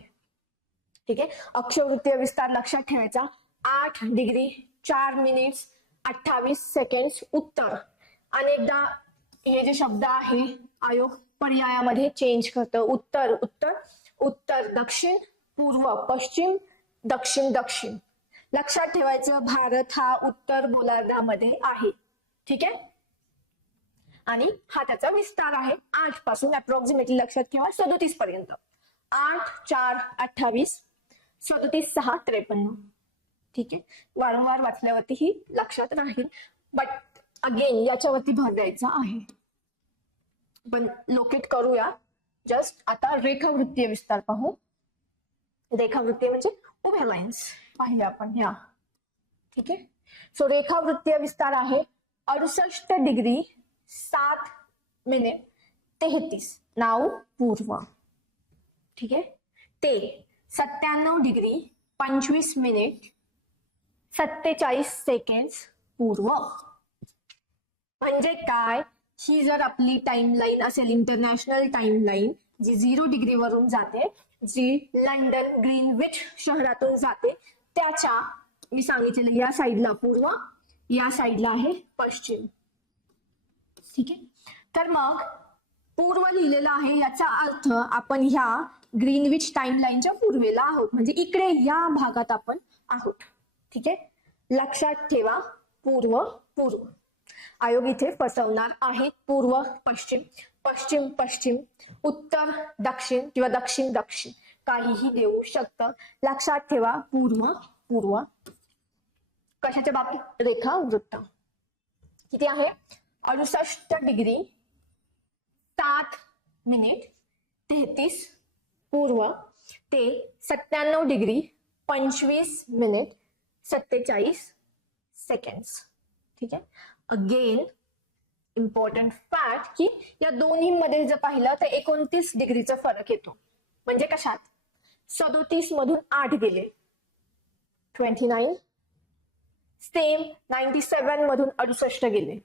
ठीक आहे. अक्षवृत्तीय विस्तार लक्षात ठेवायचा. 8 डिग्री 4 मिनिट्स 28 सेकंड उत्तर. अनेकदा हे जे शब्द आहे आयोग पर्यायामध्ये चेंज करतं. उत्तर उत्तर उत्तर दक्षिण पूर्व पश्चिम दक्षिण दक्षिण. लक्षात ठेवायचं भारत हा उत्तर गोलार्धामध्ये आहे. ठीक आहे. आणि हा त्याचा विस्तार आहे 8 पासून अप्रॉक्सिमेटली लक्षात ठेवा 37 पर्यंत. 8 4 28 37 6 53. ठीक आहे. वारंवार वाचल्यावरती ही लक्षात राहील. बट अगेन याच्यावरती भर द्यायचा आहे. पण लोकेट करूया. जस्ट आता रेखावृत्तीय विस्तार पाहू. रेखावृत्तीय म्हणजे उभ्या लाईन्स पाहिजे आपण ह्या. ठीक आहे. सो रेखावृत्तीय विस्तार आहे 68 डिग्री 7 मिनिट 33 नाव पूर्व. ठीक आहे. ते 97 डिग्री 25 मिनिट 47 सेकंड पूर्व. म्हणजे काय, ही जर आपली टाइम लाईन असेल इंटरनॅशनल टाइम लाईन जी 0 डिग्री वरून जाते, जी लंडन ग्रीनविच शहरातून जाते, त्याच्या मी सांगितलेलं या साईडला पूर्व, या साईडला आहे पश्चिम. ठीक आहे. तर मग पूर्व लिहिलेलं आहे याचा अर्थ आपण ह्या ग्रीनविच टाइम लाईनच्या पूर्वेला आहोत, म्हणजे इकडे या भागात आपण आहोत. ठीक आहे. लक्षात ठेवा पूर्व पूर्व. आयोग इथे फसवणार आहे. पूर्व पश्चिम पश्चिम पश्चिम उत्तर दक्षिण किंवा दक्षिण दक्षिण काहीही देऊ शकतं. लक्षात ठेवा पूर्व पूर्व. कशाच्या बाबतीत, रेखावृत्त. किती आहे 68 डिग्री 7 मिनिट 33 पूर्व ते 97 डिग्री 25 मिनिट 47 सेकंड. ठीक आहे. अगेन इम्पॉर्टंट फॅक्ट की या दोन्हीमध्ये जर पाहिलं तर 29 डिग्रीचा फरक येतो. म्हणजे कशात, 37 मधून 8 गेले 29, सेम 97 मधून 68 गेले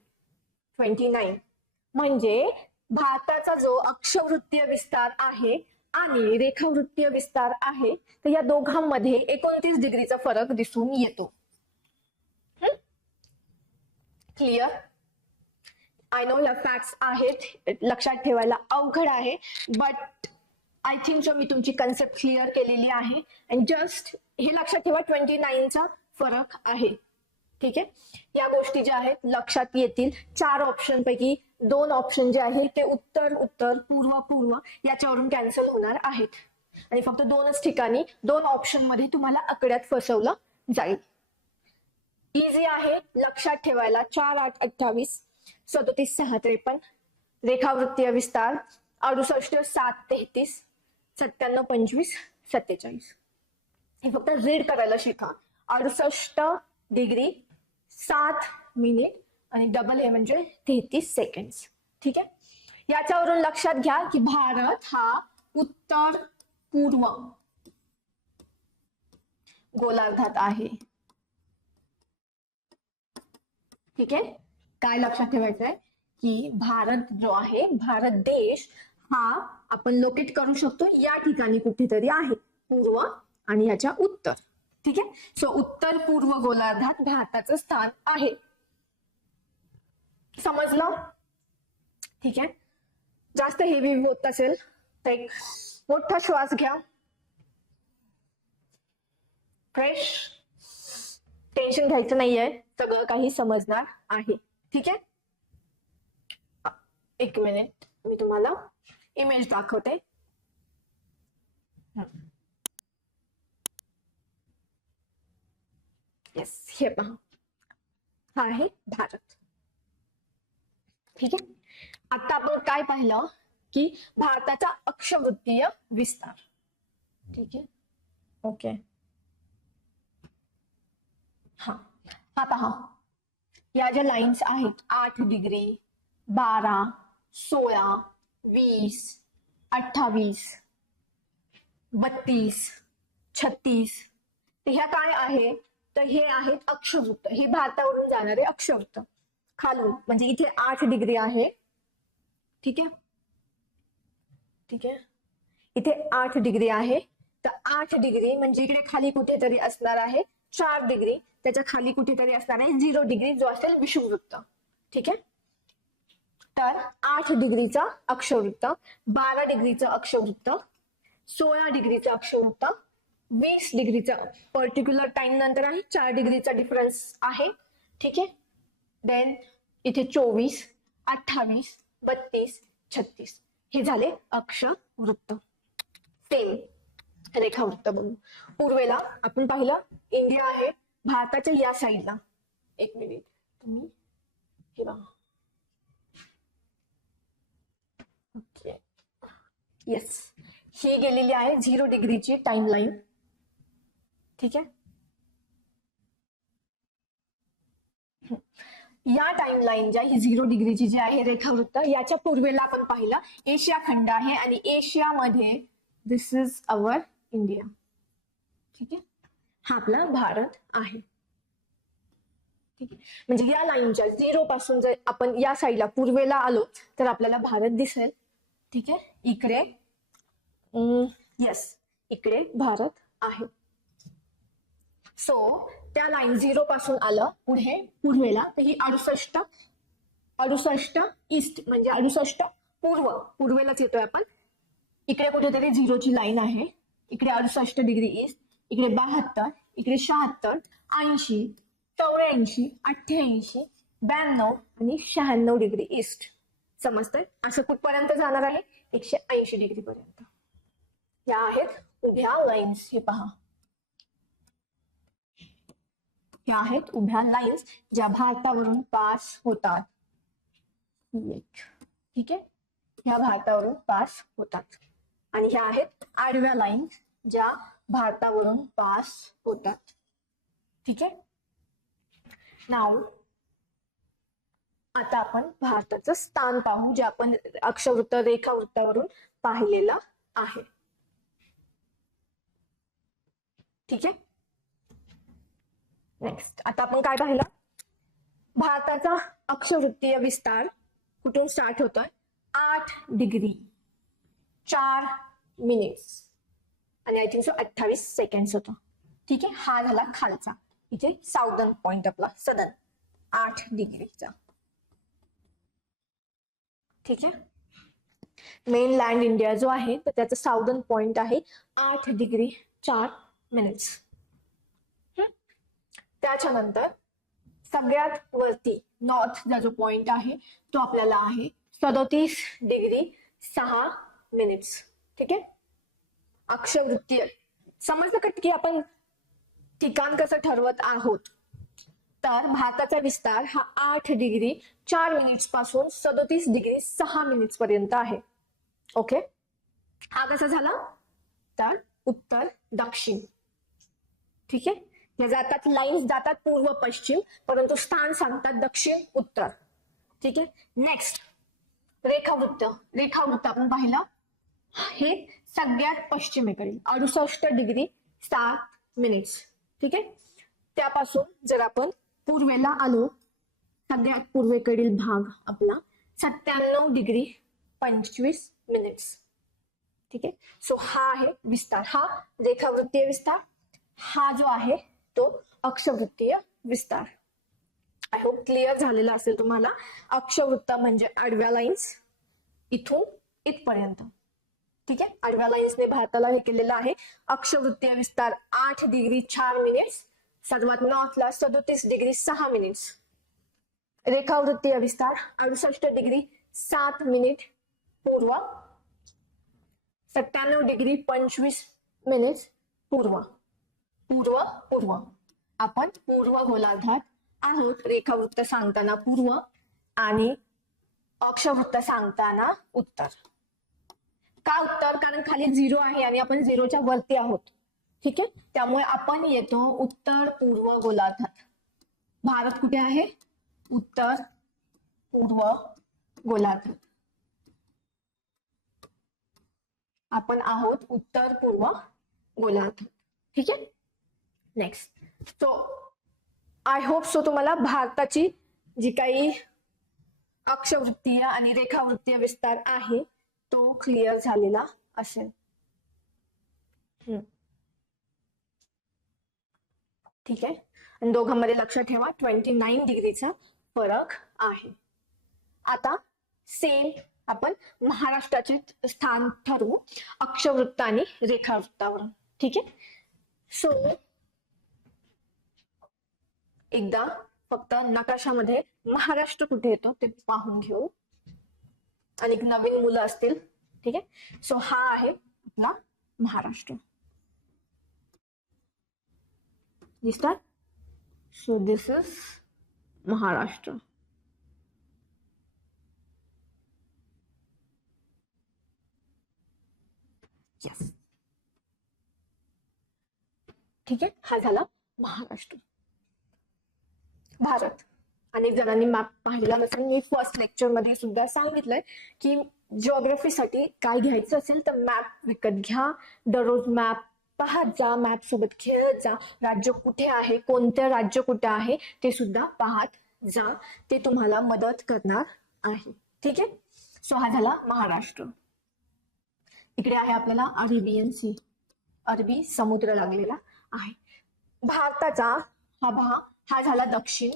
29. म्हणजे भारताचा जो अक्षवृत्तीय विस्तार आहे आणि रेखावृत्तीय विस्तार आहे तर या दोघांमध्ये 29 डिग्रीचा फरक दिसून येतो. क्लिअर. आय नो या फॅक्ट्स आहेत, लक्षात ठेवायला अवघड आहे, बट आय थिंक सो मी तुमची कन्सेप्ट क्लिअर केलेली आहे. अँड जस्ट हे लक्षात ठेवा 29चा फरक आहे. ठीक आहे. या गोष्टी ज्या आहेत लक्षात येतील. 4 ऑप्शन पैकी 2 ऑप्शन जे आहे ते उत्तर उत्तर पूर्व पूर्व याच्यावरून कॅन्सल होणार आहेत. आणि फक्त 2च ठिकाणी 2 ऑप्शन मध्ये तुम्हाला आकड्यात फसवलं जाईल. इझी आहे लक्षात ठेवायला. 4 8 28 37 6 53 रेखावृत्तीय विस्तार 68 7 33 97 25 47. हे फक्त रीड करायला शिका. 68 डिग्री 7 मिनिट आणि डबल हे म्हणजे 33 सेकंड. ठीक आहे. याच्यावरून लक्षात घ्या की भारत हा उत्तर पूर्व गोलार्धात आहे. ठीक आहे. काय लक्षात ठेवायचं आहे की भारत जो आहे, भारत देश हा आपण लोकेट करू शकतो या ठिकाणी कुठेतरी आहे, पूर्व आणि याच्या उत्तर. ठीक आहे. सो उत्तर पूर्व गोलार्धात भारताचं स्थान आहे. समजलं. ठीक आहे. जास्त हेवी होत असेल तर एक मोठा श्वास घ्या. फ्रेश. टेन्शन घ्यायचं नाहीये, सगळं काही समजणार आहे. ठीक आहे. 1 मिनिट मी तुम्हाला इमेज दाखवते. येस, हे पहा, हा आहे भारत. ठीक आहे. आता आपण काय पाहिलं की भारताचा अक्षवृत्तीय विस्तार. ठीक आहे. ओके. हा हा पहा, या ज्या लाईन्स आहेत 8 डिग्री, 12, 16, 20, 28, 32, 36, तर ह्या काय आहे, तर हे आहेत अक्षवृत्त. हे भारतावरून जाणारे अक्षवृत्त. खालून म्हणजे इथे 8 डिग्री आहे. ठीक आहे. ठीक आहे. इथे 8 डिग्री आहे. तर 8 डिग्री म्हणजे इकडे खाली कुठेतरी असणार आहे 4 डिग्री, त्याच्या खाली कुठेतरी असणार आहे 0 डिग्री, जो असेल विषुववृत्त. ठीक आहे. तर 8 डिग्रीचा अक्षवृत्त, 12 डिग्रीचं अक्षवृत्त, 16 डिग्रीचं अक्षवृत्त, 20 डिग्रीचा पर्टिक्युलर टाइम नंतर आहे, 4 डिग्रीचा डिफरन्स आहे. ठीक आहे. देन इथे 24, 28, 32, 36 हे झाले अक्षवृत्त. सेम रेखावृत्त बघू. पूर्वेला आपण पाहिलं इंडिया आहे, भारताच्या या साईडला. एक मिनिट, तुम्ही हे बघा. ओके. येस, ही गेलेली आहे 0 डिग्रीची टाइम लाईन. ठीक आहे. या टाइम लाईन ज्या ही 0 डिग्रीची जी आहे रेखावृत्त, याच्या पूर्वेला आपण पाहिलं एशिया खंड आहे आणि एशियामध्ये दिस इज अवर इंडिया. ठीक आहे. हा आपला भारत आहे. ठीक आहे. म्हणजे या लाईनच्या 0 पासून जर आपण या साईडला पूर्वेला आलो तर आपल्याला भारत दिसेल. ठीक आहे. इकडे येस, इकडे भारत आहे. सो त्या लाईन 0 पासून आलं पुढे पूर्वेला, तर ही 68 ईस्ट म्हणजे 68 पूर्वेलाच येतोय आपण. इकडे कुठेतरी 0ची लाईन आहे. इकडे 68 डिग्री ईस्ट, इकडे 72, इकडे 76, 80, 84, 88, 92 आणि 96 डिग्री ईस्ट. समजतंय? असं कुठपर्यंत जाणार आहे? 180 डिग्री पर्यंत. या आहेत उभ्या लाईन्स. हे पहा, ह्या आहेत उभ्या लाईन्स ज्या भारतावरून पास होतात. ठीक आहे. ह्या भारतावरून पास होतात. आणि ह्या आहेत आडव्या लाईन्स ज्या भारतावरून पास होतात. ठीक आहे. नाव आता आपण भारताचं स्थान पाहू, जे आपण अक्षवृत्त रेखावृत्तावरून पाहिलेलं आहे. ठीक आहे. नेक्स्ट आता आपण काय पाहिलं, भारताचा अक्षवृत्तीय विस्तार कुठून स्टार्ट होतोय, 8 डिग्री 4 मिनिट्स आणि आय थिंक सो 28 सेकंड्स होतो. ठीक आहे. हा झाला खालचा, इथे साऊदर्न पॉइंट आपला सदर्न 8 डिग्रीचा. ठीक आहे. मेन लँड इंडिया जो आहे तर त्याचा साऊदर्न पॉइंट आहे 8 डिग्री 4 मिनिट्स. त्याच्यानंतर सगळ्यात वरती नॉर्थचा जो पॉइंट आहे तो आपल्याला आहे 37 डिग्री 6 मिनिट्स. ठीक आहे. अक्षवृत्तीय समजलं का की आपण ठिकाण कसं ठरवत आहोत. तर भारताचा विस्तार हा 8 डिग्री 4 मिनिट्स पासून 37 डिग्री 6 मिनिट्स पर्यंत आहे. ओके. हा कसा झाला, तर उत्तर दक्षिण. ठीक आहे. हे जातात लाईन्स जातात पूर्व पश्चिम, परंतु स्थान सांगतात दक्षिण उत्तर. ठीक आहे. नेक्स्ट रेखावृत्त. रेखावृत्त आपण पाहिलं हे सगळ्यात पश्चिमेकडील 68 डिग्री 7 मिनिट्स. ठीक आहे. त्यापासून जर आपण पूर्वेला आलो, सगळ्यात पूर्वेकडील भाग आपला 97 डिग्री 25 मिनिट्स. ठीक आहे. सो हा आहे विस्तार, हा रेखावृत्तीय विस्तार. हा जो आहे तो अक्षवृत्तीय विस्तार. आय होप क्लिअर झालेला असेल तुम्हाला. अक्षवृत्त म्हणजे आडव्या लाईन्स इथून इथपर्यंत. ठीक आहे. आडव्या लाईन्सने भारताला हे केलेलं आहे. अक्षवृत्तीय विस्तार 8 डिग्री 4 मिनिट्स, सर्वात नॉर्थला 37 डिग्री 6 मिनिट्स. रेखावृत्तीय विस्तार 68 डिग्री 7 मिनिट पूर्व, 97 डिग्री 25 मिनिट्स पूर्व. पूर्व पूर्व आपण पूर्व गोलार्धात आहोत. रेखावृत्त सांगताना पूर्व आणि अक्षवृत्त सांगताना उत्तर. का उत्तर? कारण खाली 0 आहे आणि आपण 0च्या वरती आहोत. ठीक आहे, त्यामुळे आपण येतो उत्तर पूर्व गोलार्धात. भारत कुठे आहे? उत्तर पूर्व गोलार्धात. आपण आहोत उत्तर पूर्व गोलार्धात. ठीक आहे, next. So I hope so तुम्हाला भारताची जी काही अक्षवृत्तीय आणि रेखावृत्तीय विस्तार आहे तो क्लिअर झालेला असेल. ठीक आहे, आणि दोघांमध्ये लक्षात ठेवा 29 डिग्रीचा फरक आहे. आता सेम आपण महाराष्ट्राचे स्थान ठरवू अक्षवृत्त आणि रेखावृत्तावरून. ठीक आहे, सो एकदा फक्त नकाशामध्ये महाराष्ट्र कुठे येतो ते पाहून घेऊ. आणि नवीन मुलं असतील. ठीक आहे, सो हा आहे आपला महाराष्ट्र. दिसतात? So this is Maharashtra. Yes, ठीक आहे, हा झाला महाराष्ट्र. भारत. अनेक जणांनी मॅप पाहिलेला नसेल. मी फर्स्ट लेक्चर मध्ये सुद्धा सांगितलंय की जिओग्राफीसाठी काय घ्यायचं असेल तर मॅप विकत घ्या. दररोज मॅप पाहत जा, मॅप सोबत खेळत जा. राज्य कुठे आहे, कोणतं राज्य कुठे आहे ते सुद्धा पाहत जा. ते तुम्हाला मदत करणार आहे. ठीक आहे, सो हा झाला महाराष्ट्र. इकडे आहे आपल्याला अरेबियन सी, अरबी समुद्र लागलेला आहे. भारताचा हा भाग, हा झाला दक्षिण,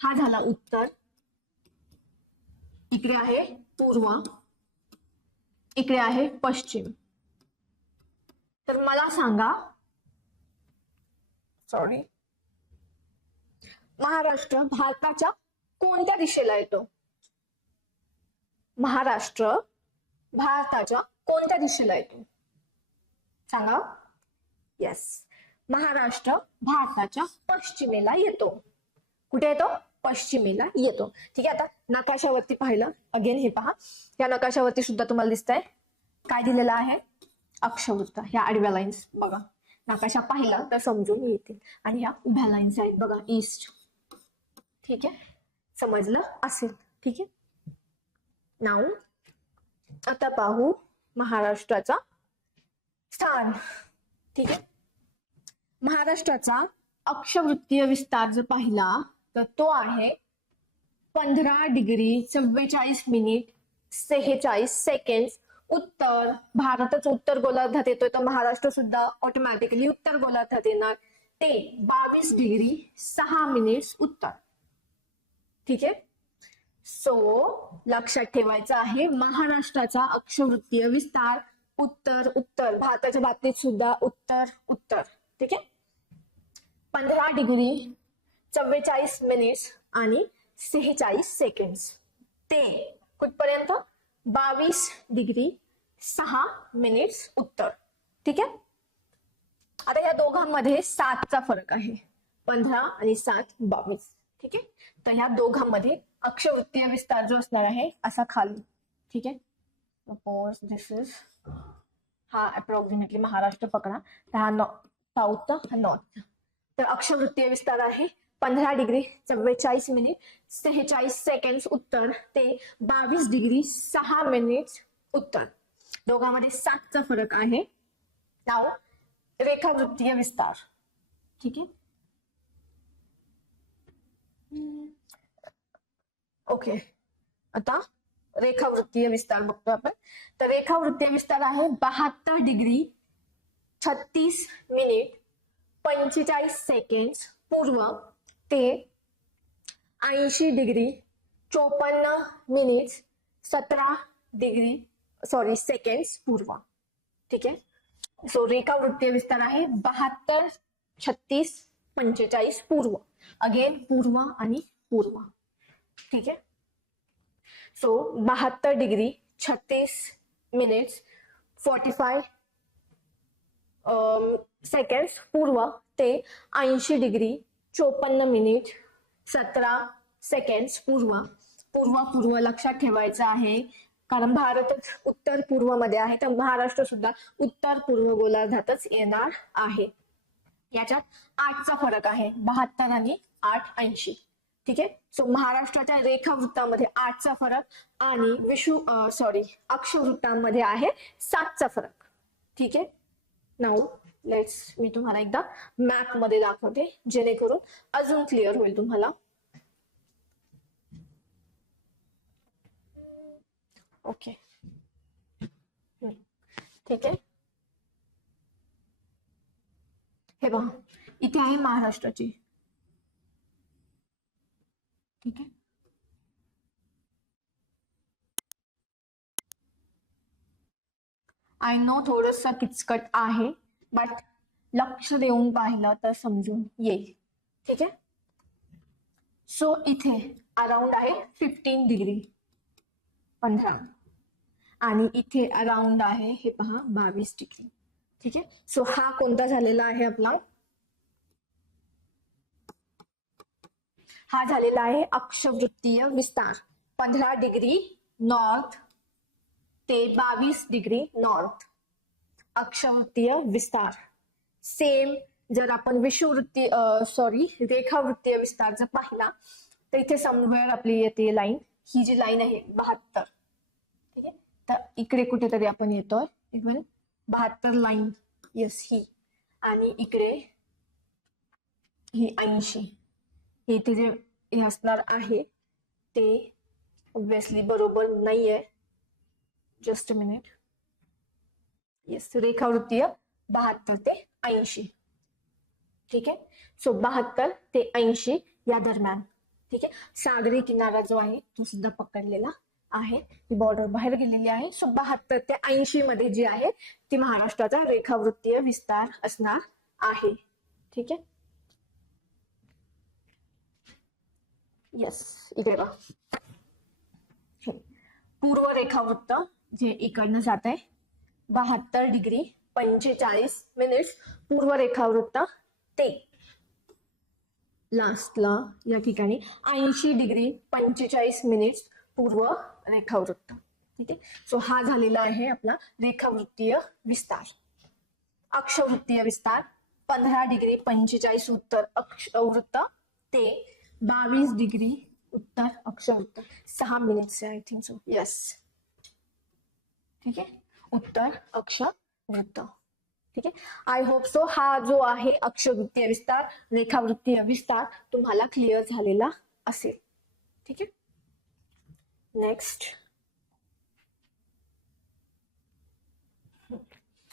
हा झाला उत्तर, इकडे आहे पूर्व, इकडे आहे पश्चिम. तर मला सांगा, सॉरी, महाराष्ट्र भारताच्या कोणत्या दिशेला येतो? महाराष्ट्र भारताच्या कोणत्या दिशेला येतो सांगा? येस, महाराष्ट्र भारताच्या पश्चिमेला येतो. कुठे येतो? पश्चिमेला येतो. ठीक आहे, आता नकाशावरती पाहिलं, अगेन हे पहा, या नकाशावरती सुद्धा तुम्हाला दिसतंय काय दिलेलं आहे? अक्षवृत्त. ह्या आडव्या लाईन्स बघा, नकाशा पाहिला तर समजून येतील. आणि ह्या उभ्या लाईन्स आहेत बघा, ईस्ट. ठीक आहे, समजलं असेल. ठीक आहे, नाऊ आता पाहू महाराष्ट्राचा स्थान. ठीक आहे, महाराष्ट्राचा अक्षवृत्तीय विस्तार जर पाहिला तर तो आहे 15 डिग्री 44 मिनिट 46 सेकंड उत्तर. भारतच उत्तर गोलार्धात येतोय तर महाराष्ट्र सुद्धा ऑटोमॅटिकली उत्तर गोलार्धात येणार. ते 22 डिग्री 6 मिनिट उत्तर. ठीक आहे, सो लक्षात ठेवायचं आहे महाराष्ट्राचा अक्षवृत्तीय विस्तार उत्तर उत्तर. भारताच्या बाबतीत सुद्धा उत्तर उत्तर. ठीक आहे, 15 डिग्री 44 मिनिट आणि 46 सेकंड ते कुठपर्यंत? 22 डिग्री 6 मिनिट उत्तर. ठीक आहे, आता या दोघांमध्ये 7चा फरक आहे. 15 आणि 7 22. ठीक आहे, तर ह्या दोघांमध्ये अक्षवृत्तीय विस्तार जो असणार आहे असा खाली. ठीक आहे, सपोज दिस इज, हा अप्रॉक्सिमेटली महाराष्ट्र पकडा, तर हा साऊथ, हा नॉर्थ. तर अक्षवृत्तीय विस्तार आहे 15 डिग्री 44 मिनिट 46 सेकंड उत्तर ते 22 डिग्री 6 मिनिट उत्तर. दोघांमध्ये 7चा फरक आहे. नाव रेखावृत्तीय विस्तार. ठीक आहे, ओके, आता रेखावृत्तीय विस्तार बघतो आपण. तर रेखावृत्तीय विस्तार आहे 72 डिग्री 36 मिनिट 45 सेकंड पूर्व ते 80 डिग्री 54 मिनिट 17 डिग्री सेकंड पूर्व. ठीक आहे, सो रेखावृत्तीय विस्तार आहे 72 36 45 पूर्व. अगेन पूर्व आणि पूर्व. ठीक आहे, सो 72 डिग्री 36 मिनिट 45 सेकंड पूर्व ते 80 डिग्री 54 मिनिट 17 सेकंड पूर्व लक्षात ठेवायचं आहे, कारण भारतच उत्तर पूर्व मध्ये आहे, तर महाराष्ट्र सुद्धा उत्तर पूर्व गोलार्धातच येणार आहे. याच्यात 8चा फरक आहे, 72 आणि 8 80. ठीक आहे. सो महाराष्ट्राच्या रेखावृत्तामध्ये 8चा फरक आणि अक्षवृत्तामध्ये आहे 7चा फरक. ठीक आहे. नाऊ मी तुम्हाला एकदा मॅप मध्ये दाखवते, जेणेकरून अजून क्लिअर होईल तुम्हाला. ओके. ठीक आहे. हे बघा, इथे आहे महाराष्ट्राची. ठीक आहे. आय नो थोडस किचकट आहे, बट लक्ष देऊन पाहिलं तर समजून येईल. ठीक आहे. सो इथे अराउंड आहे 15 डिग्री 15 आणि इथे अराउंड आहे हे पहा 22 डिग्री. ठीक आहे. सो हा कोणता झालेला आहे आपला, हा झालेला आहे अक्षवृत्तीय विस्तार. 15 डिग्री नॉर्थ ते 22 डिग्री नॉर्थ, अक्षवृत्तीय विस्तार. सेम जर आपण रेखावृत्तीय विस्तार जर पाहिला तर इथे समवेअर आपली येते लाईन, ही जी लाईन आहे 72. ठीक आहे. तर इकडे कुठेतरी आपण येतोय, इव्हन 72 लाईन, यस ही, आणि इकडे ही 80. इथे जे हे असणार आहे ते ऑब्विसली बरोबर नाहीये. Just a minute. येस, रेखावृत्तीय 72 ते 80. ठीक आहे. सो 72 ते 80 या दरम्यान. ठीक आहे. सागरी किनारा जो आहे तो सुद्धा पकडलेला आहे, ती बॉर्डर बाहेर गेलेली आहे. सो 72 ते 80 मध्ये जी आहे ती महाराष्ट्राचा रेखावृत्तीय विस्तार असणार आहे. ठीक आहे. येस, इकडे बघा, पूर्व रेखावृत्त जे इकडनं जात आहे 72 डिग्री 45 मिनिट पूर्व रेखावृत्त ते लास्टला या ठिकाणी 80 डिग्री 45 मिनिट पूर्व रेखावृत्त. ठीक आहे. सो हा झालेला आहे आपला रेखावृत्तीय विस्तार. अक्षवृत्तीय विस्तार 15 डिग्री 45 उत्तर अक्षवृत्त ते 22 डिग्री उत्तर अक्षवृत्त. 6 minutes I think so. Yes. ठीक आहे. उत्तर अक्षवृत्त. ठीक आहे. आय होप सो हा जो आहे अक्षवृत्तीय विस्तार, रेखावृत्तीय विस्तार तुम्हाला क्लिअर झालेला असेल. ठीक आहे. नेक्स्ट,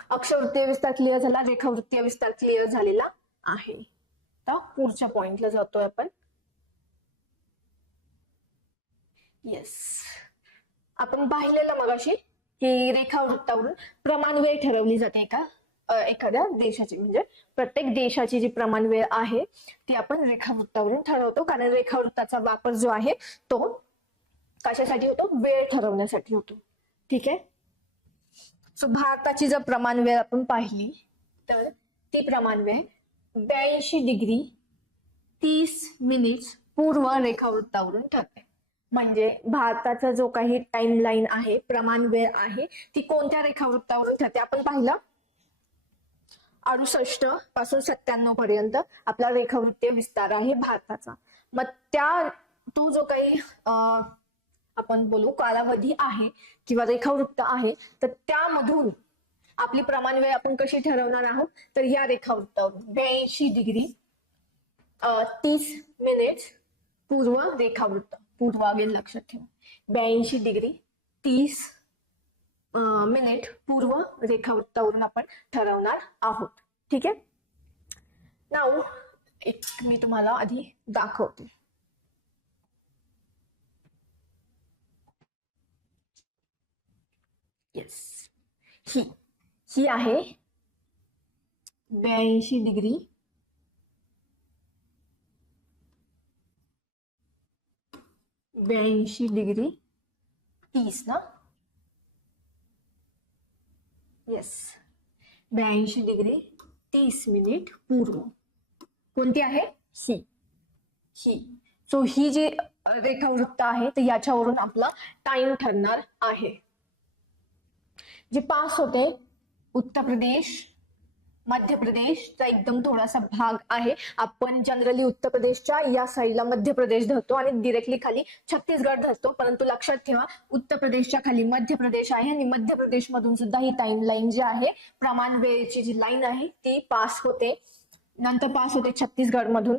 अक्षवृत्तीय विस्तार क्लिअर झाला, रेखावृत्तीय विस्तार क्लिअर झालेला आहे. तर पुढच्या पॉइंटला जातोय आपण. येस, आपण पाहिलेलं मगाशी की रेखावृत्तावरून प्रमाण वेळ ठरवली जाते एखाद्या देशाची, म्हणजे प्रत्येक देशाची जी प्रमाण वेळ आहे ती आपण रेखावृत्तावरून ठरवतो, कारण रेखावृत्ताचा वापर जो आहे तो कशासाठी होतो, वेळ ठरवण्यासाठी होतो. ठीक आहे. सो भारताची जर प्रमाण वेळ आपण पाहिली तर ती प्रमाण वेळ 82 डिग्री 30 मिनिट पूर्व रेखावृत्तावरून ठरते. म्हणजे भारताचा जो काही टाइम लाईन आहे, प्रमाण वेळ आहे, ती कोणत्या रेखावृत्तावरून ठरते आपण पाहिलं. 68 पासून 97 पर्यंत आपला रेखावृत्तीय विस्तार आहे भारताचा. मग तो जो काही आपण बोलू कालावधी आहे किंवा रेखावृत्त आहे, तर त्यामधून आपली प्रमाण वेळ आपण कशी ठरवणार आहोत, तर या रेखावृत्तावरून 82 डिग्री 30 मिनिट पूर्व रेखावृत्त, पूर्व अगेन लक्षात ठेवा, 82 डिग्री 30 मिनिट पूर्व रेखावृत्तावरून आपण ठरवणार आहोत. ठीक आहे. नाऊ मी तुम्हाला आधी दाखवते. येस, ही आहे 82 डिग्री 30 ना. येस, 82 डिग्री 30 मिनिट पूर्व कोणती आहे, ही. ही. सो ही जी रेखावृत्त आहे तर याच्यावरून आपला टाइम ठरणार आहे. जे पास होते उत्तर प्रदेश, मध्य प्रदेशचा एकदम थोडासा भाग आहे. आपण जनरली उत्तर प्रदेशच्या या साईडला मध्य प्रदेश धरतो आणि डिरेक्टली खाली छत्तीसगड धरतो, परंतु लक्षात ठेवा उत्तर प्रदेशच्या खाली मध्य प्रदेश आहे आणि मध्य प्रदेश मधून सुद्धा ही टाइम लाईन जी आहे, प्रमाण वेळेची जी लाईन आहे ती पास होते. नंतर पास होते छत्तीसगड मधून,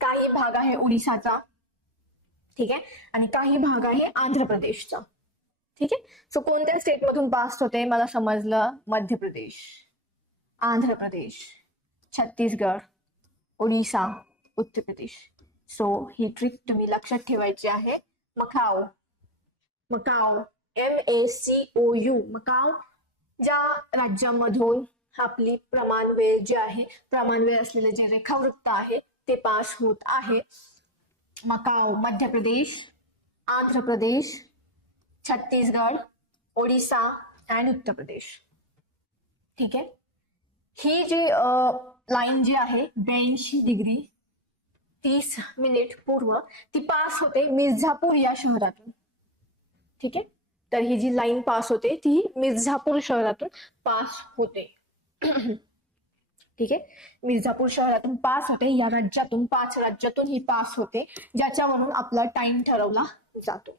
काही भाग आहे उडीसाचा, ठीक आहे, आणि काही भाग आहे आंध्र प्रदेशचा. ठीक आहे. सो कोणत्या स्टेट मधून पास होते मला समजलं, मध्य प्रदेश, आंध्र प्रदेश, छत्तीसगड, ओडिसा, उत्तर प्रदेश. सो ही ट्रिक तुम्ही लक्षात ठेवायची आहे. मकाऊ, मकाऊ, MACOU, मकाऊ ज्या राज्यामधून आपली प्रमाण वेळ जी आहे, प्रमाण वेळ असलेले जे रेखावृत्त आहे ते पास होत आहे. मकाऊ मध्य प्रदेश, आंध्र प्रदेश, छत्तीसगड, ओडिसा आणि उत्तर प्रदेश. ठीक आहे. ही जी लाईन जी आहे 82 डिग्री 30 मिनिट पूर्व, ती पास होते मिर्झापूर या शहरातून. ठीक आहे. तर ही जी लाईन पास होते ती मिर्झापूर शहरातून पास होते. ठीक आहे. मिर्झापूर शहरातून पास होते, या राज्यातून 5 राज्यातून ही पास होते, ज्याच्यावरून आपला टाइम ठरवला जातो.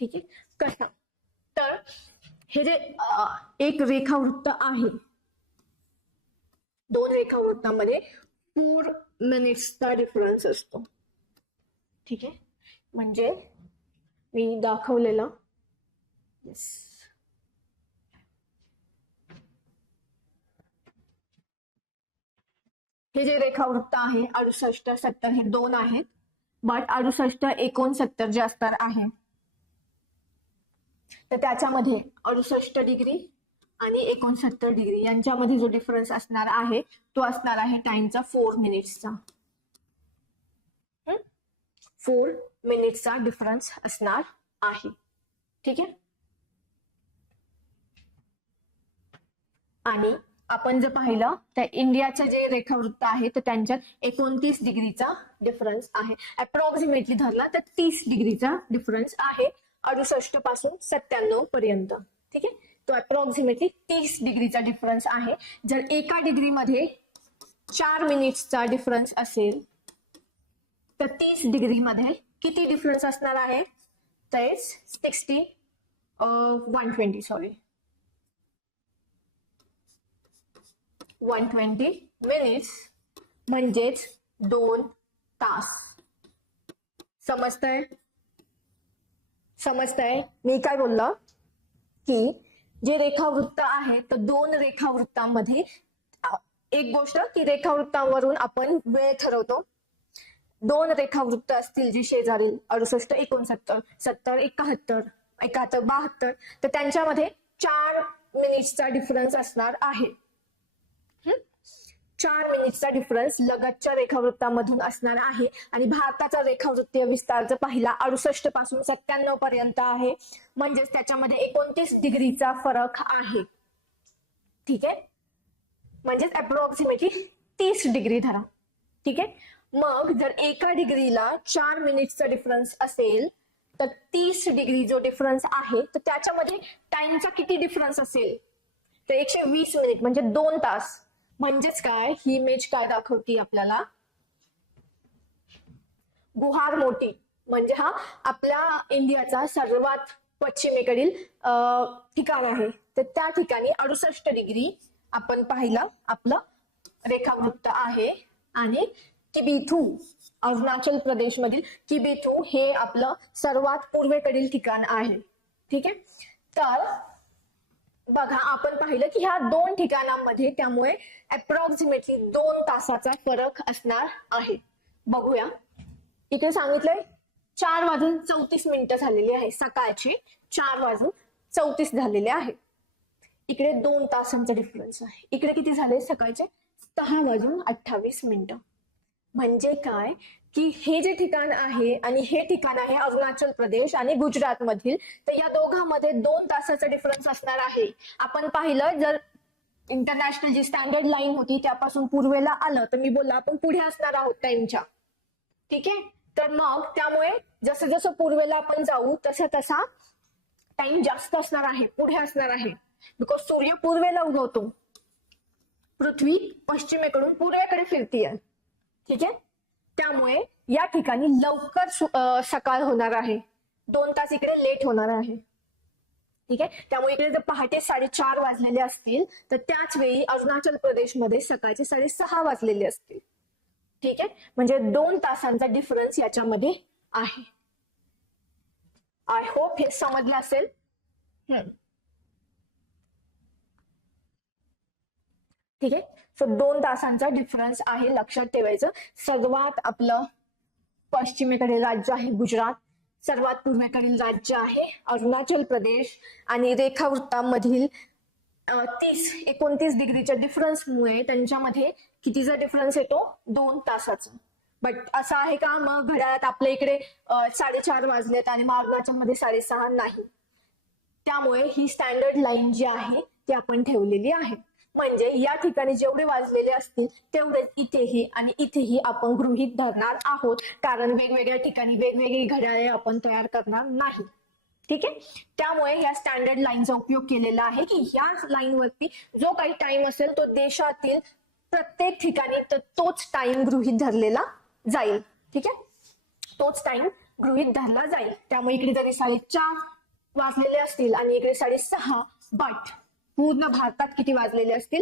ठीक आहे. कसा, तर हे जे एक रेखावृत्त आहे, 2 रेखावृत्तांमध्ये 4 मिनिट्सचा डिफरन्स असतो. ठीक आहे. म्हणजे मी दाखवलेलं, हे जे रेखावृत्त आहे 68, 70 हे 2 आहेत, बट 68, 69 जे असणार आहे तर त्याच्यामध्ये 68 डिग्री आणि 69 डिग्री यांच्यामध्ये जो डिफरन्स असणार आहे तो असणार आहे टाइमचा 4 मिनिट्सचा. 4 मिनिट्सचा डिफरन्स असणार आहे. ठीक आहे. आणि आपण जर पाहिलं तर इंडियाचं जे रेखावृत्त आहे तर त्यांच्यात 29 डिग्रीचा डिफरन्स आहे. अप्रॉक्सिमेटली धरला तर 30 डिग्रीचा डिफरन्स आहे 68 पासून 97 पर्यंत. ठीक आहे. तो अप्रॉक्सिमेटली 30 डिग्रीचा डिफरन्स आहे. जर एका डिग्रीमध्ये 4 मिनिट्सचा डिफरन्स असेल तर 30 डिग्रीमध्ये किती डिफरन्स असणार आहे, तर 120 मिनिट्स म्हणजेच 2 तास. समजतंय मी काय बोललं, की जे रेखावृत्त आहे तर 2 रेखावृत्तांमध्ये एक गोष्ट की रेखावृत्तावरून आपण वेळ ठरवतो. 2 रेखावृत्त असतील जे शेजारी 68, 69, 70, 71, 71, 72 तर त्यांच्यामध्ये 4 मिनिट्सचा डिफरन्स असणार आहे. 4 मिनिट्सचा डिफरन्स लगतच्या रेखावृत्तामधून असणार आहे. आणि भारताचा रेखावृत्तीय विस्तार जर पाहिला 68 पासून 97 पर्यंत आहे, म्हणजेच त्याच्यामध्ये 29 डिग्रीचा फरक आहे. ठीक आहे. म्हणजेच अप्रॉक्सिमेटली 30 डिग्री धरा. ठीक आहे. मग जर एका डिग्रीला 4 मिनिट्सचा डिफरन्स असेल तर 30 डिग्री जो डिफरन्स आहे तर त्याच्यामध्ये टाइमचा किती डिफरन्स असेल, तर 120 मिनिट म्हणजे 2 तास. म्हणजेच काय, ही इमेज काय दाखवते आपल्याला, गुहार मोठी म्हणजे हा आपल्या इंडियाचा सर्वात पश्चिमेकडील ठिकाण आहे. तर त्या ठिकाणी 68 डिग्री आपण पाहिलं आपलं रेखावृत्त आहे. आणि किबिथू, अरुणाचल प्रदेश मधील किबिथू हे आपलं सर्वात पूर्वेकडील ठिकाण आहे. ठीक आहे. तर बघा आपण पाहिलं की ह्या 2 ठिकाणांमध्ये त्यामुळे अप्रॉक्सिमेटली 2 तासाचा फरक असणार आहे. बघूया, इथे सांगितलंय 4:34 झालेली आहे, सकाळचे 4:34 झालेले आहे. इकडे 2 तासांचा डिफरन्स आहे. इकडे किती झाले, सकाळचे 6:28. म्हणजे काय की हे जे ठिकाण आहे आणि हे ठिकाण आहे अरुणाचल प्रदेश आणि गुजरात मधील, तर या दोघांमध्ये 2 तासाचा डिफरन्स असणार आहे. आपण पाहिलं जर इंटरनॅशनल जी स्टँडर्ड लाईन होती त्यापासून पूर्वेला आलं तर मी बोलला आपण पुढे असणार आहोत टाइमच्या. ठीक आहे. तर मग त्यामुळे जसं जसं पूर्वेला आपण जाऊ तसा तसा टाइम जास्त असणार आहे, पुढे असणार आहे. बिकॉज सूर्य पूर्वेला उगवतो, पृथ्वी पश्चिमेकडून पूर्वेकडे फिरतीये. ठीक आहे. त्यामुळे या ठिकाणी लवकर सकाळ होणार आहे, 2 तास इकडे लेट होणार आहे. ठीक आहे. त्यामुळे इकडे जर पहाटे 4:30 वाजलेले असतील तर त्याच वेळी अरुणाचल प्रदेशमध्ये सकाळचे 6:30 वाजलेले असतील. ठीक आहे. म्हणजे 2 तासांचा डिफरन्स याच्यामध्ये आहे. आय होप हे समजलं असेल. ठीक आहे. सो 2 तासांचा डिफरन्स आहे, लक्षात ठेवायचं. सर्वात आपलं पश्चिमेकडील राज्य आहे गुजरात, सर्वात पूर्वेकडील राज्य आहे अरुणाचल प्रदेश, आणि रेखावृत्तामधील 29 डिग्रीच्या डिफरन्समुळे त्यांच्यामध्ये कितीचा डिफरन्स येतो, 2 तासाचा. बट असं आहे का मग घड्याळात आपल्या इकडे 4:30 वाजलेत आणि मग अरुणाचलमध्ये 6:30 नाही. त्यामुळे ही स्टँडर्ड लाईन जी आहे ती आपण ठेवलेली आहे. म्हणजे या ठिकाणी जेवढे वाजलेले असतील तेवढेच इथेही आणि इथेही आपण गृहीत धरणार आहोत, कारण वेगवेगळ्या ठिकाणी वेगवेगळी घड्याळे आपण तयार करणार नाही. ठीक आहे. त्यामुळे या स्टँडर्ड लाईनचा उपयोग केलेला आहे की या लाईनवरती जो काही टाइम असेल तो देशातील प्रत्येक ठिकाणी तोच टाइम गृहीत धरलेला जाईल. ठीक आहे. तोच टाइम गृहीत धरला जाईल. त्यामुळे इकडे जरी 4:30 वाजलेले असतील आणि इकडे 6:30, बट पूर्ण भारतात किती वाजलेले असतील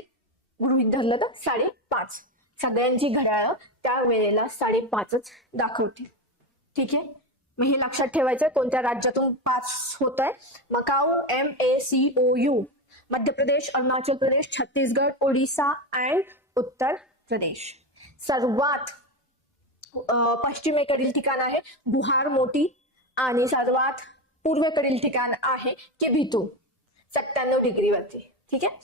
गृहीत धरलं तर 5:30. सगळ्यांची घड्याळ त्या वेळेला 5:30च दाखवतील. ठीक आहे. मग हे लक्षात ठेवायचं कोणत्या राज्यातून पास होत आहे. Macau, MACOU, Madhya Pradesh, Arunachal Pradesh, Chhattisgarh, Odisha and Uttar Pradesh. सर्वात पश्चिमेकडील ठिकाण आहे बिहार मोटी, आणि सर्वात पूर्वेकडील ठिकाण आहे किबिथू 97 डिग्रीवरती. ठीक आहे.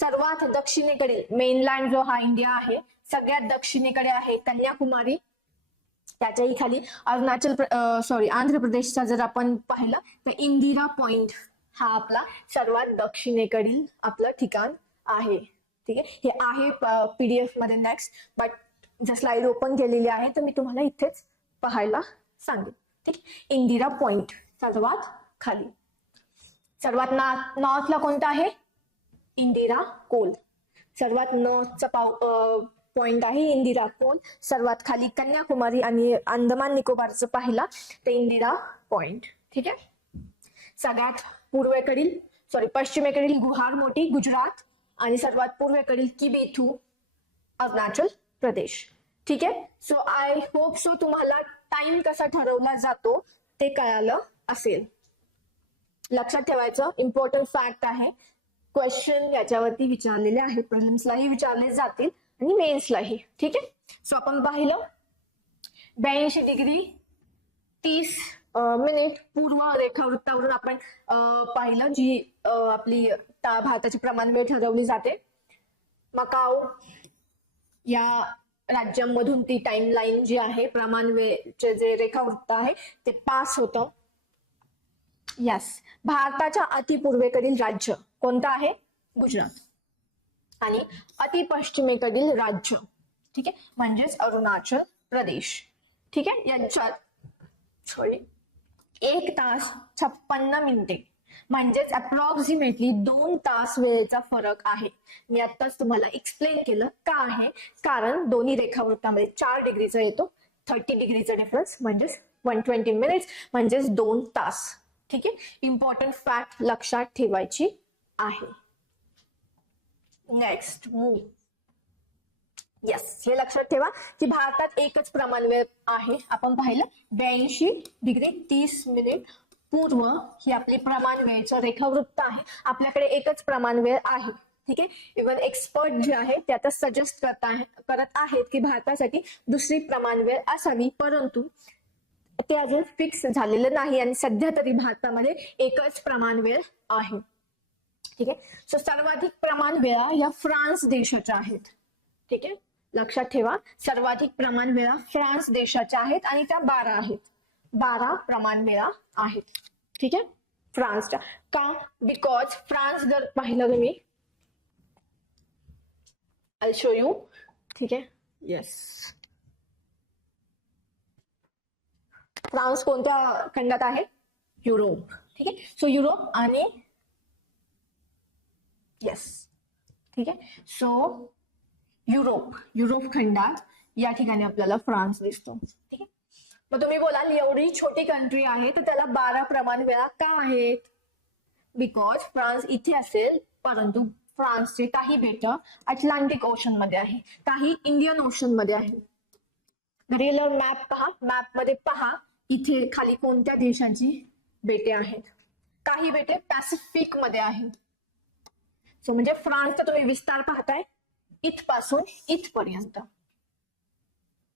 सर्वात दक्षिणेकडील मेनलँड जो हा इंडिया आहे सगळ्यात दक्षिणेकडे आहे कन्याकुमारी. त्याच्याही खाली आंध्र प्रदेशचा जर आपण पाहिलं तर इंदिरा पॉइंट हा आपला सर्वात दक्षिणेकडील आपलं ठिकाण आहे. ठीक आहे. हे आहे PDF मध्ये नेक्स्ट, बट जर स्लाइड ओपन केलेली आहे तर मी तुम्हाला इथेच पाहायला सांगेन. ठीक. इंदिरा पॉइंट सर्वात खाली. सर्वात नॉर्थला कोणता आहे, इंदिरा कोल. सर्वात नॉर्थचा पॉइंट आहे इंदिरा कोल. सर्वात खाली कन्याकुमारी आणि अंदमान निकोबारचं पाहिला तर इंदिरा पॉइंट. ठीक आहे. सगळ्यात पश्चिमेकडील गुहार मोटी गुजरात, आणि सर्वात पूर्वेकडील किबिथू अरुणाचल प्रदेश. ठीक आहे. सो आय होप सो तुम्हाला टाइम कसा ठरवला जातो ते कळालं असेल. लक्षात ठेवायचं इम्पॉर्टंट फॅक्ट आहे. क्वेश्चन याच्यावरती विचारलेले आहेत, प्रिलिम्सलाही विचारले जातील आणि मेन्सलाही. ठीक आहे. सो आपण पाहिलं 82 डिग्री 30 मिनिट पूर्व रेखावृत्तावरून आपण पाहिलं जी आपली भारताची प्रमाण वेळ ठरवली जाते. मकाऊ या राज्यांमधून ती टाइम लाईन जी आहे प्रमाण वेळचे जे रेखावृत्त आहे ते पास होतं. यस. भारताच्या अतिपूर्वेकडील राज्य कोणतं आहे, गुजरात, आणि अतिपश्चिमेकडील राज्य ठीक आहे म्हणजेच अरुणाचल प्रदेश. ठीक आहे. यांच्यात 1 तास 56 मिनिटे म्हणजेच अप्रॉक्सिमेटली 2 तास वेळेचा फरक आहे. मी आताच तुम्हाला एक्सप्लेन केलं का आहे, कारण दोन्ही रेखावृत्तामध्ये 4 डिग्रीचा येतो, 30 डिग्रीचा डिफरन्स म्हणजेच 120 मिनिट्स म्हणजेच 2 तास. ठीक आहे. इम्पॉर्टंट फॅक्ट लक्षात ठेवायची आहे. नेक्स्ट यस, हे लक्षात ठेवा की भारतात एकच प्रमाण वेळ आहे. आपण पाहिलं 82 डिग्री 30 मिनिट पूर्व ही आपली प्रमाण वेळचं रेखावृत्त आहे. आपल्याकडे एकच प्रमाण वेळ आहे. ठीक आहे. इव्हन एक्सपर्ट जे आहे ते आता सजेस्ट करत आहेत की भारतासाठी दुसरी प्रमाण वेळ असावी, परंतु ते अजून फिक्स झालेलं नाही आणि सध्या तरी भारतामध्ये एकच प्रमाण वेळ आहे. ठीक आहे. सो सर्वाधिक प्रमाण वेळा या फ्रान्स देशाच्या आहेत. ठीक आहे. लक्षात ठेवा सर्वाधिक प्रमाण वेळा फ्रान्स देशाच्या आहेत आणि त्या 12 आहेत. 12 प्रमाण वेळा आहेत. ठीक आहे. फ्रान्सच्या का, बिकॉज फ्रान्स जर पाहिलं तुम्ही आय शो यू. ठीक आहे. येस. फ्रान्स कोणत्या खंडात आहे? युरोप. ठीक आहे. सो युरोप आणि येस, ठीक आहे. सो युरोप खंडात या ठिकाणी आपल्याला फ्रान्स दिसतो. ठीक आहे. मग तुम्ही बोलाल एवढी छोटी कंट्री आहे तर त्याला 12 प्रमाण वेळा का आहेत? बिकॉज फ्रान्स इथे असेल परंतु फ्रान्सचे काही बेट अटलांटिक ओशन मध्ये आहे, काही इंडियन ओशन मध्ये आहे. रिअल मॅप पहा, मॅप मध्ये पहा इथे खाली कोणत्या देशांची बेटे आहेत. काही बेटे पॅसिफिक मध्ये आहेत. सो म्हणजे फ्रान्सचा तुम्ही विस्तार पाहताय इथपासून इथपर्यंत.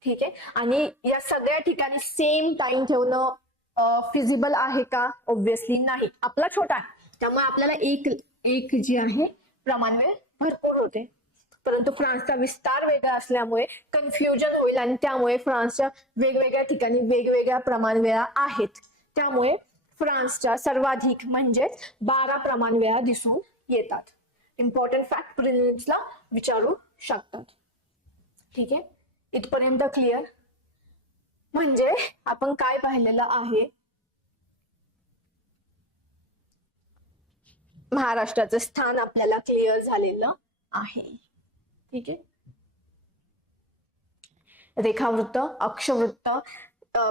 ठीक आहे. आणि या सगळ्या ठिकाणी सेम टाइम ठेवणं फिजिबल आहे का? ऑब्व्हियसली नाही. आपला छोटा आहे त्यामुळे आपल्याला एक जी आहे प्रमाण वेळ भरपूर होते, परंतु फ्रान्सचा विस्तार वेगळा असल्यामुळे कन्फ्युजन होईल आणि त्यामुळे फ्रान्सच्या वेगवेगळ्या ठिकाणी वेगवेगळ्या प्रमाण वेळा आहेत. त्यामुळे फ्रान्सच्या सर्वाधिक म्हणजे 12 प्रमाण वेळा दिसून येतात. इम्पॉर्टंट फॅक्ट प्रिलिम्सला विचारू शकतात. ठीक आहे. इथपर्यंत क्लिअर? म्हणजे आपण काय पाहिलेलं आहे? महाराष्ट्राचं स्थान आपल्याला क्लिअर झालेलं आहे. ठीक आहे. रेखावृत्त, अक्षवृत्त,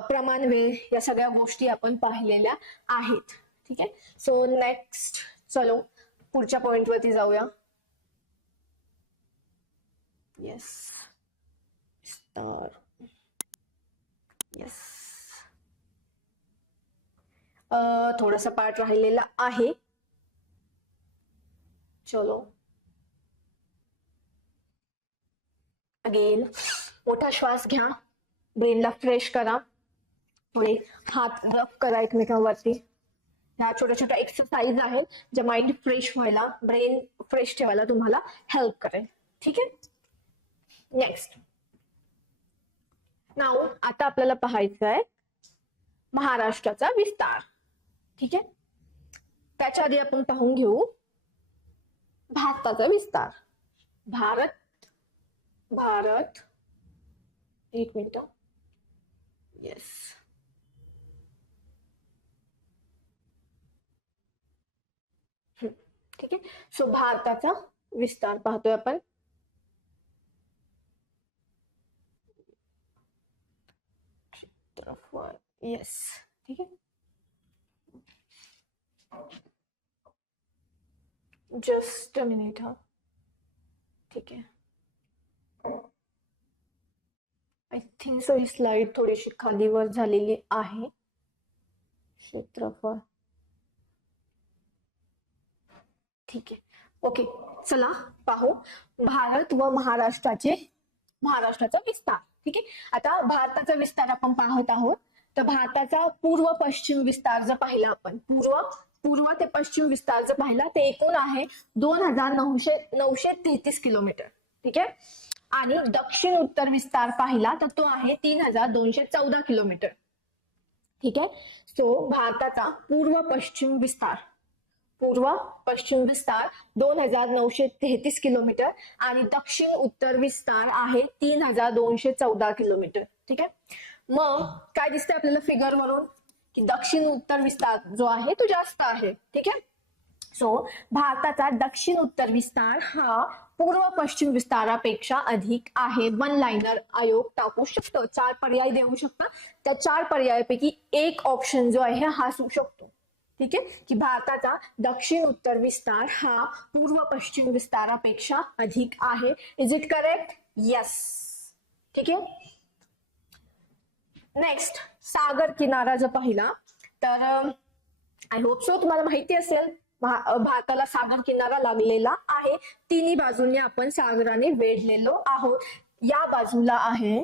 प्रमाण वेळ या सगळ्या गोष्टी आपण पाहिलेल्या आहेत. ठीक आहे. सो नेक्स्ट चलो पुढच्या पॉइंट वरती जाऊया. येस, विस्तार. येस, थोडासा पार्ट राहिलेला आहे. चलो अगेन मोठा श्वास घ्या, ब्रेनला फ्रेश करा, थोडे हात रफ करा एकमेकांवरती. ह्या छोट्या छोट्या एक्सरसाइज आहेत ज्या माइंड फ्रेश व्हायला, ब्रेन फ्रेश ठेवायला तुम्हाला हेल्प करेल. ठीक आहे. नेक्स्ट नाउ आता आपल्याला पाहायचं आहे महाराष्ट्राचा विस्तार. ठीक आहे. त्याच्या आधी आपण पाहून घेऊ भारताचा विस्तार. भारत एक मिनिट. येस, ठीक आहे. सो भारताचा विस्तार पाहतोय आपण. येस, ठीक आहे. Just a minute. हा, ठीक आहे. I think so he slide थोडीशी खाली वर झालेली आहे. क्षेत्रफळ, ठीक आहे. ओके, चला पाहू भारत व महाराष्ट्राचा विस्तार. ठीक आहे. आता भारताचा विस्तार आपण पाहत आहोत. तर भारताचा पूर्व पश्चिम विस्तार जर पाहिला आपण, पूर्व ते पश्चिम विस्तार जर पाहिला ते एकूण आहे 2933 किलोमीटर. ठीक आहे. आणि दक्षिण उत्तर विस्तार पाहिला तर तो आहे 3214 किलोमीटर. ठीक आहे. सो भारताचा पूर्व पश्चिम विस्तार 2933 किलोमीटर आणि दक्षिण उत्तर विस्तार आहे 3214 किलोमीटर. ठीक आहे. मग काय दिसतंय आपल्याला फिगर वरून की दक्षिण उत्तर विस्तार जो आहे तो जास्त आहे. ठीक आहे. सो भारताचा दक्षिण उत्तर विस्तार हा पूर्व पश्चिम विस्तारापेक्षा अधिक आहे. वन लाइनर आयोग टाकू शकतो, 4 पर्याय देऊ शकता. त्या 4 पर्यायापैकी एक ऑप्शन जो आहे हा असू शकतो. ठीक आहे. की भारताचा दक्षिण उत्तर विस्तार हा पूर्व पश्चिम विस्तारापेक्षा अधिक आहे. Is it correct? येस. ठीक आहे. नेक्स्ट सागर किनारा जर पाहिला तर आय होप सो तुम्हाला माहिती असेल भारताला सागर किनारा लागलेला आहे. तिन्ही बाजूने आपण सागराने वेढलेलो आहोत. या बाजूला आहे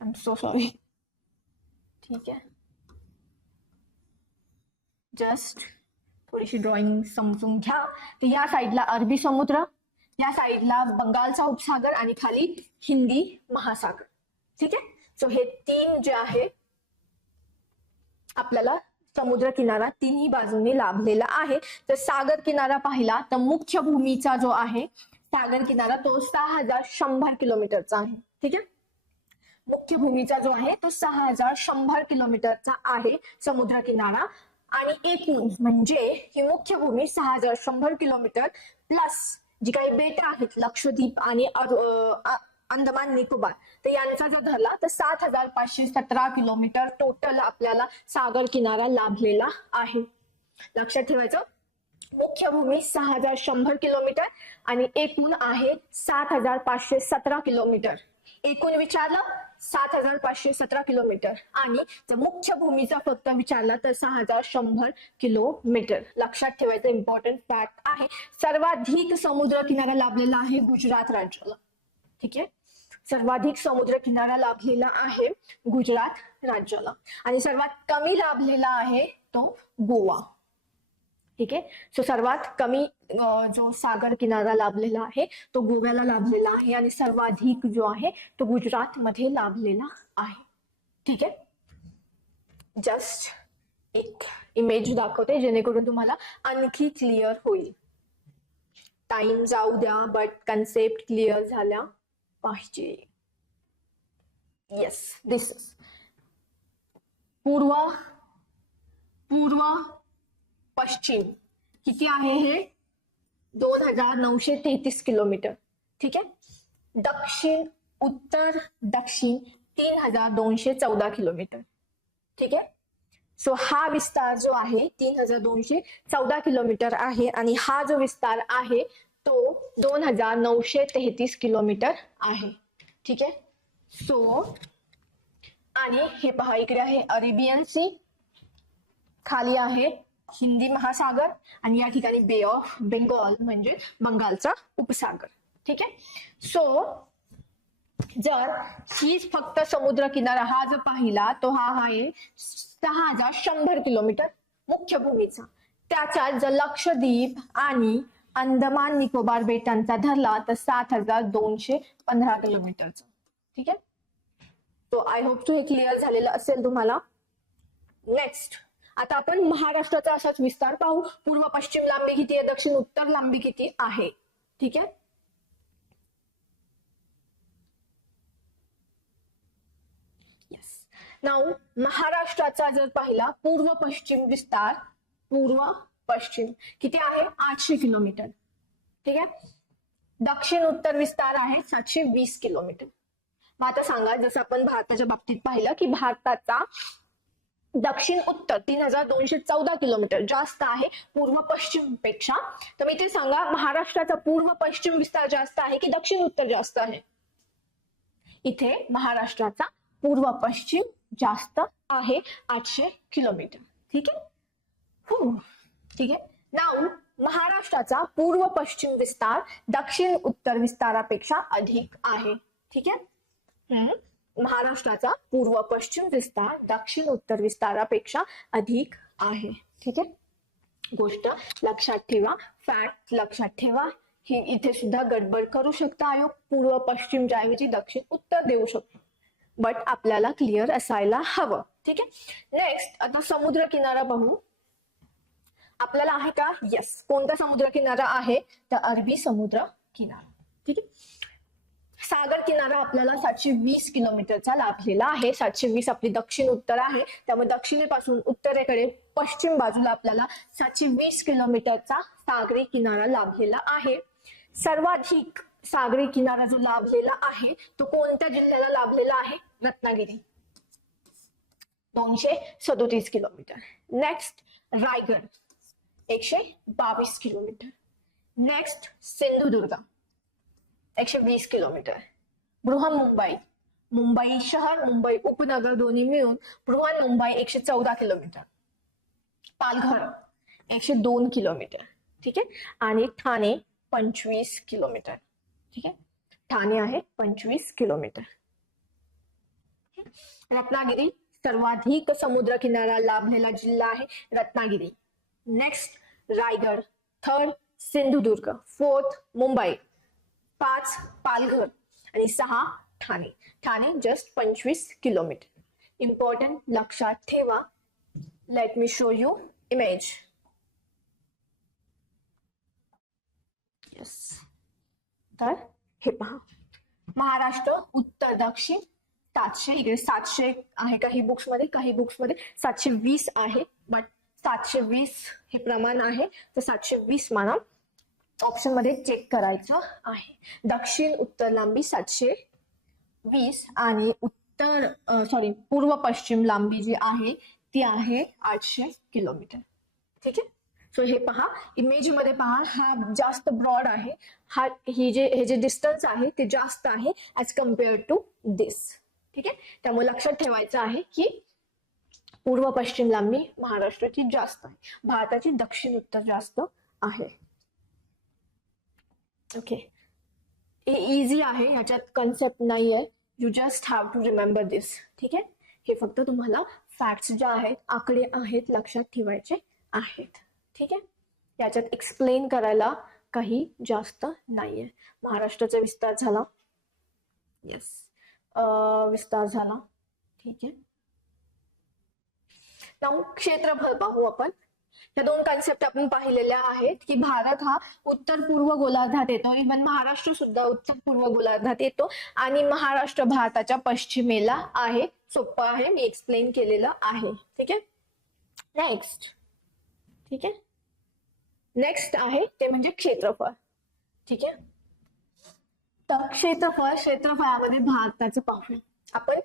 आय एम सो सॉरी. ठीक आहे. जस्ट थोडीशी ड्रॉइंग समजून घ्या. तर या साईडला अरबी समुद्र, या साईडला बंगालचा उपसागर आणि खाली हिंदी महासागर. ठीक आहे. सो हे 3 जे आहे आपल्याला समुद्र किनारा तिन्ही बाजूने लाभलेला आहे. तर सागर किनारा पाहिला तर मुख्य भूमीचा जो आहे सागर किनारा तो 6100 किलोमीटरचा आहे. ठीक आहे. मुख्य भूमीचा जो आहे तो 6100 किलोमीटरचा आहे समुद्र किनारा, आणि एकूण म्हणजे ही मुख्य भूमी 6100 किलोमीटर प्लस जी काही बेटे आहेत लक्षद्वीप आणि अंदमान निकोबार, तर यांचा जर धरला तर 7517 किलोमीटर टोटल आपल्याला सागर किनारा लाभलेला आहे. लक्षात ठेवायचं, मुख्य भूमी 6100 किलोमीटर आणि एकूण आहे 7517 किलोमीटर. एकूण विचारलं 7517 किलोमीटर, आणि जर मुख्य भूमीचा फक्त विचारला तर 6100 किलोमीटर. लक्षात ठेवायचं इम्पॉर्टंट फॅक्ट आहे. सर्वाधिक समुद्र किनारा लाभलेला आहे गुजरात राज्याला. ठीक आहे, सर्वाधिक समुद्र किनारा लाभलेला आहे गुजरात राज्याला, आणि सर्वात कमी लाभलेला आहे तो गोवा. ठीक आहे, सो सर्वात कमी जो सागर किनारा लाभलेला आहे तो गोव्याला लाभलेला आहे, आणि सर्वाधिक जो आहे तो गुजरात मध्ये लाभलेला आहे. ठीक आहे, जस्ट एक इमेज दाखवते जेणेकरून तुम्हाला आणखी क्लिअर होईल. टाइम जाऊ द्या, बट कन्सेप्ट क्लिअर झाल्या पाहिजे. येस, दिस इज पूर्व पश्चिम किती आहे हे 2933 किलोमीटर. ठीक आहे, दक्षिण उत्तर दक्षिण 3214 किलोमीटर. ठीक आहे, सो हा विस्तार जो आहे 3214 किलोमीटर आहे, आणि हा जो विस्तार आहे तो 2933 किलोमीटर आहे. ठीक आहे, सो आणि हे पहा इकडे आहे अरेबियन सी, खाली आहे हिंदी महासागर, आणि या ठिकाणी बे ऑफ बेंगॉल म्हणजे बंगालचा उपसागर. ठीक आहे, सो जर ही फक्त समुद्र किनारा हा जर पाहिला तो हा आहे 6100 किलोमीटर मुख्य भूमीचा. त्याच्यात जर लक्षद्वीप आणि अंदमान निकोबार बेटांचा धरला तर 7215 किलोमीटरचा. ठीक आहे, तो आय होप टू हे क्लिअर झालेलं असेल तुम्हाला. नेक्स्ट आता आपण महाराष्ट्राचा असाच विस्तार पाहू. पूर्व पश्चिम लांबी किती आहे, दक्षिण उत्तर लांबी किती आहे. ठीक आहे, येस. नाऊ महाराष्ट्राचा जर पाहिला पूर्व पश्चिम विस्तार, पूर्व पश्चिम किती आहे 800 किलोमीटर. ठीक आहे, दक्षिण उत्तर विस्तार आहे 720 किलोमीटर. मग आता सांगा, जसं आपण भारताच्या बाबतीत पाहिलं की भारताचा दक्षिण उत्तर 3214 किलोमीटर जास्त आहे पूर्व पश्चिम पेक्षा, तर मी ते सांगा महाराष्ट्राचा पूर्व पश्चिम विस्तार जास्त आहे की दक्षिण उत्तर जास्त आहे. इथे महाराष्ट्राचा पूर्व पश्चिम जास्त आहे 800 किलोमीटर. ठीक आहे, हो ठीक आहे. नाऊ महाराष्ट्राचा पूर्व पश्चिम विस्तार दक्षिण उत्तर विस्तारापेक्षा अधिक आहे. ठीक आहे, महाराष्ट्राचा पूर्व पश्चिम विस्तार दक्षिण उत्तर विस्तारापेक्षा अधिक आहे. ठीक आहे, गोष्ट लक्षात ठेवा, फॅक्ट लक्षात ठेवा. ही इथे सुद्धा गडबड करू शकता आयोग, पूर्व पश्चिमच्या ऐवजी दक्षिण उत्तर देऊ शकतो, बट आपल्याला क्लिअर असायला हवं. ठीक आहे, नेक्स्ट आता समुद्र किनारा बघू. आपल्याला आहे का, येस, कोणता समुद्र किनारा आहे तर अरबी समुद्र किनारा. ठीक आहे, सागर किनारा आपल्याला 720 किलोमीटरचा लाभलेला आहे. 720 आपली दक्षिण उत्तर आहे, त्यामुळे दक्षिणेपासून उत्तरेकडे पश्चिम बाजूला आपल्याला 720 किलोमीटरचा सागरी किनारा लाभलेला आहे. सर्वाधिक सागरी किनारा जो लाभलेला आहे तो कोणत्या जिल्ह्याला लाभलेला आहे, Ratnagiri 237 kilometre. Next Raigad 122 kilometre. Next Sindhudurg 120 kilometre. Brihanmumbai, Mumbai शहर मुंबई उपनगर दोन्ही मिळून बृहन्मुंबई 114 किलोमीटर. पालघर 102 किलोमीटर. ठीक आहे, आणि ठाणे 25 किलोमीटर. ठीक आहे, ठाणे आहे 25 किलोमीटर. रत्नागिरी सर्वाधिक समुद्र किनारा लाभलेला जिल्हा आहे Ratnagiri. Next Raigad, third Sindhudurg, fourth Mumbai, 5 Palghar आणि 6 Thane. Thane just 25 kilometre. Important लक्षात ठेवा. Let me show you image. Yes, तर हे पहा महाराष्ट्र उत्तर दक्षिण 700, इकडे 700 आहे काही बुक्स मध्ये, काही बुक्स मध्ये 720 आहे, बट 720 हे प्रमाण आहे, तर 720 माना. ऑप्शन मध्ये चेक करायचं आहे. दक्षिण उत्तर लांबी 720 आणि पूर्व पश्चिम लांबी जी आहे ती आहे 800 किलोमीटर. ठीक आहे. सो हे पहा, इमेज मध्ये पहा, हा जास्त ब्रॉड आहे, हे जे डिस्टन्स आहे ते जास्त आहे ऍज कम्पेअर टू दिस. ठीक आहे. त्यामुळे लक्षात ठेवायचं आहे की पूर्व पश्चिम लांबी महाराष्ट्राची जास्त आहे, भारताची दक्षिण उत्तर जास्त आहे. ओके, हे इझी आहे, याच्यात कन्सेप्ट नाही आहे, you just have to remember this. ठीक आहे. हे फक्त तुम्हाला फॅक्ट्स ज्या आहेत, आकडे आहेत, लक्षात ठेवायचे आहेत. ठीक आहे. याच्यात एक्सप्लेन करायला काही जास्त नाहीये. महाराष्ट्राचा विस्तार झाला, येस, विस्तार झाला. ठीक आहे. नाऊ क्षेत्रफळ पाहू आपण. या दोन कन्सेप्ट आपण पाहिलेल्या आहेत की भारत हा उत्तर पूर्व गोलार्धात येतो, इव्हन महाराष्ट्र सुद्धा उत्तर पूर्व गोलार्धात येतो, आणि महाराष्ट्र भारताच्या पश्चिमेला आहे. सोपं आहे, मी एक्सप्लेन केलेलं आहे. ठीक आहे. नेक्स्ट. ठीक आहे. नेक्स्ट आहे ते म्हणजे क्षेत्रफळ. ठीक आहे. तर क्षेत्रफळामध्ये भारताचं पाहूया आपण.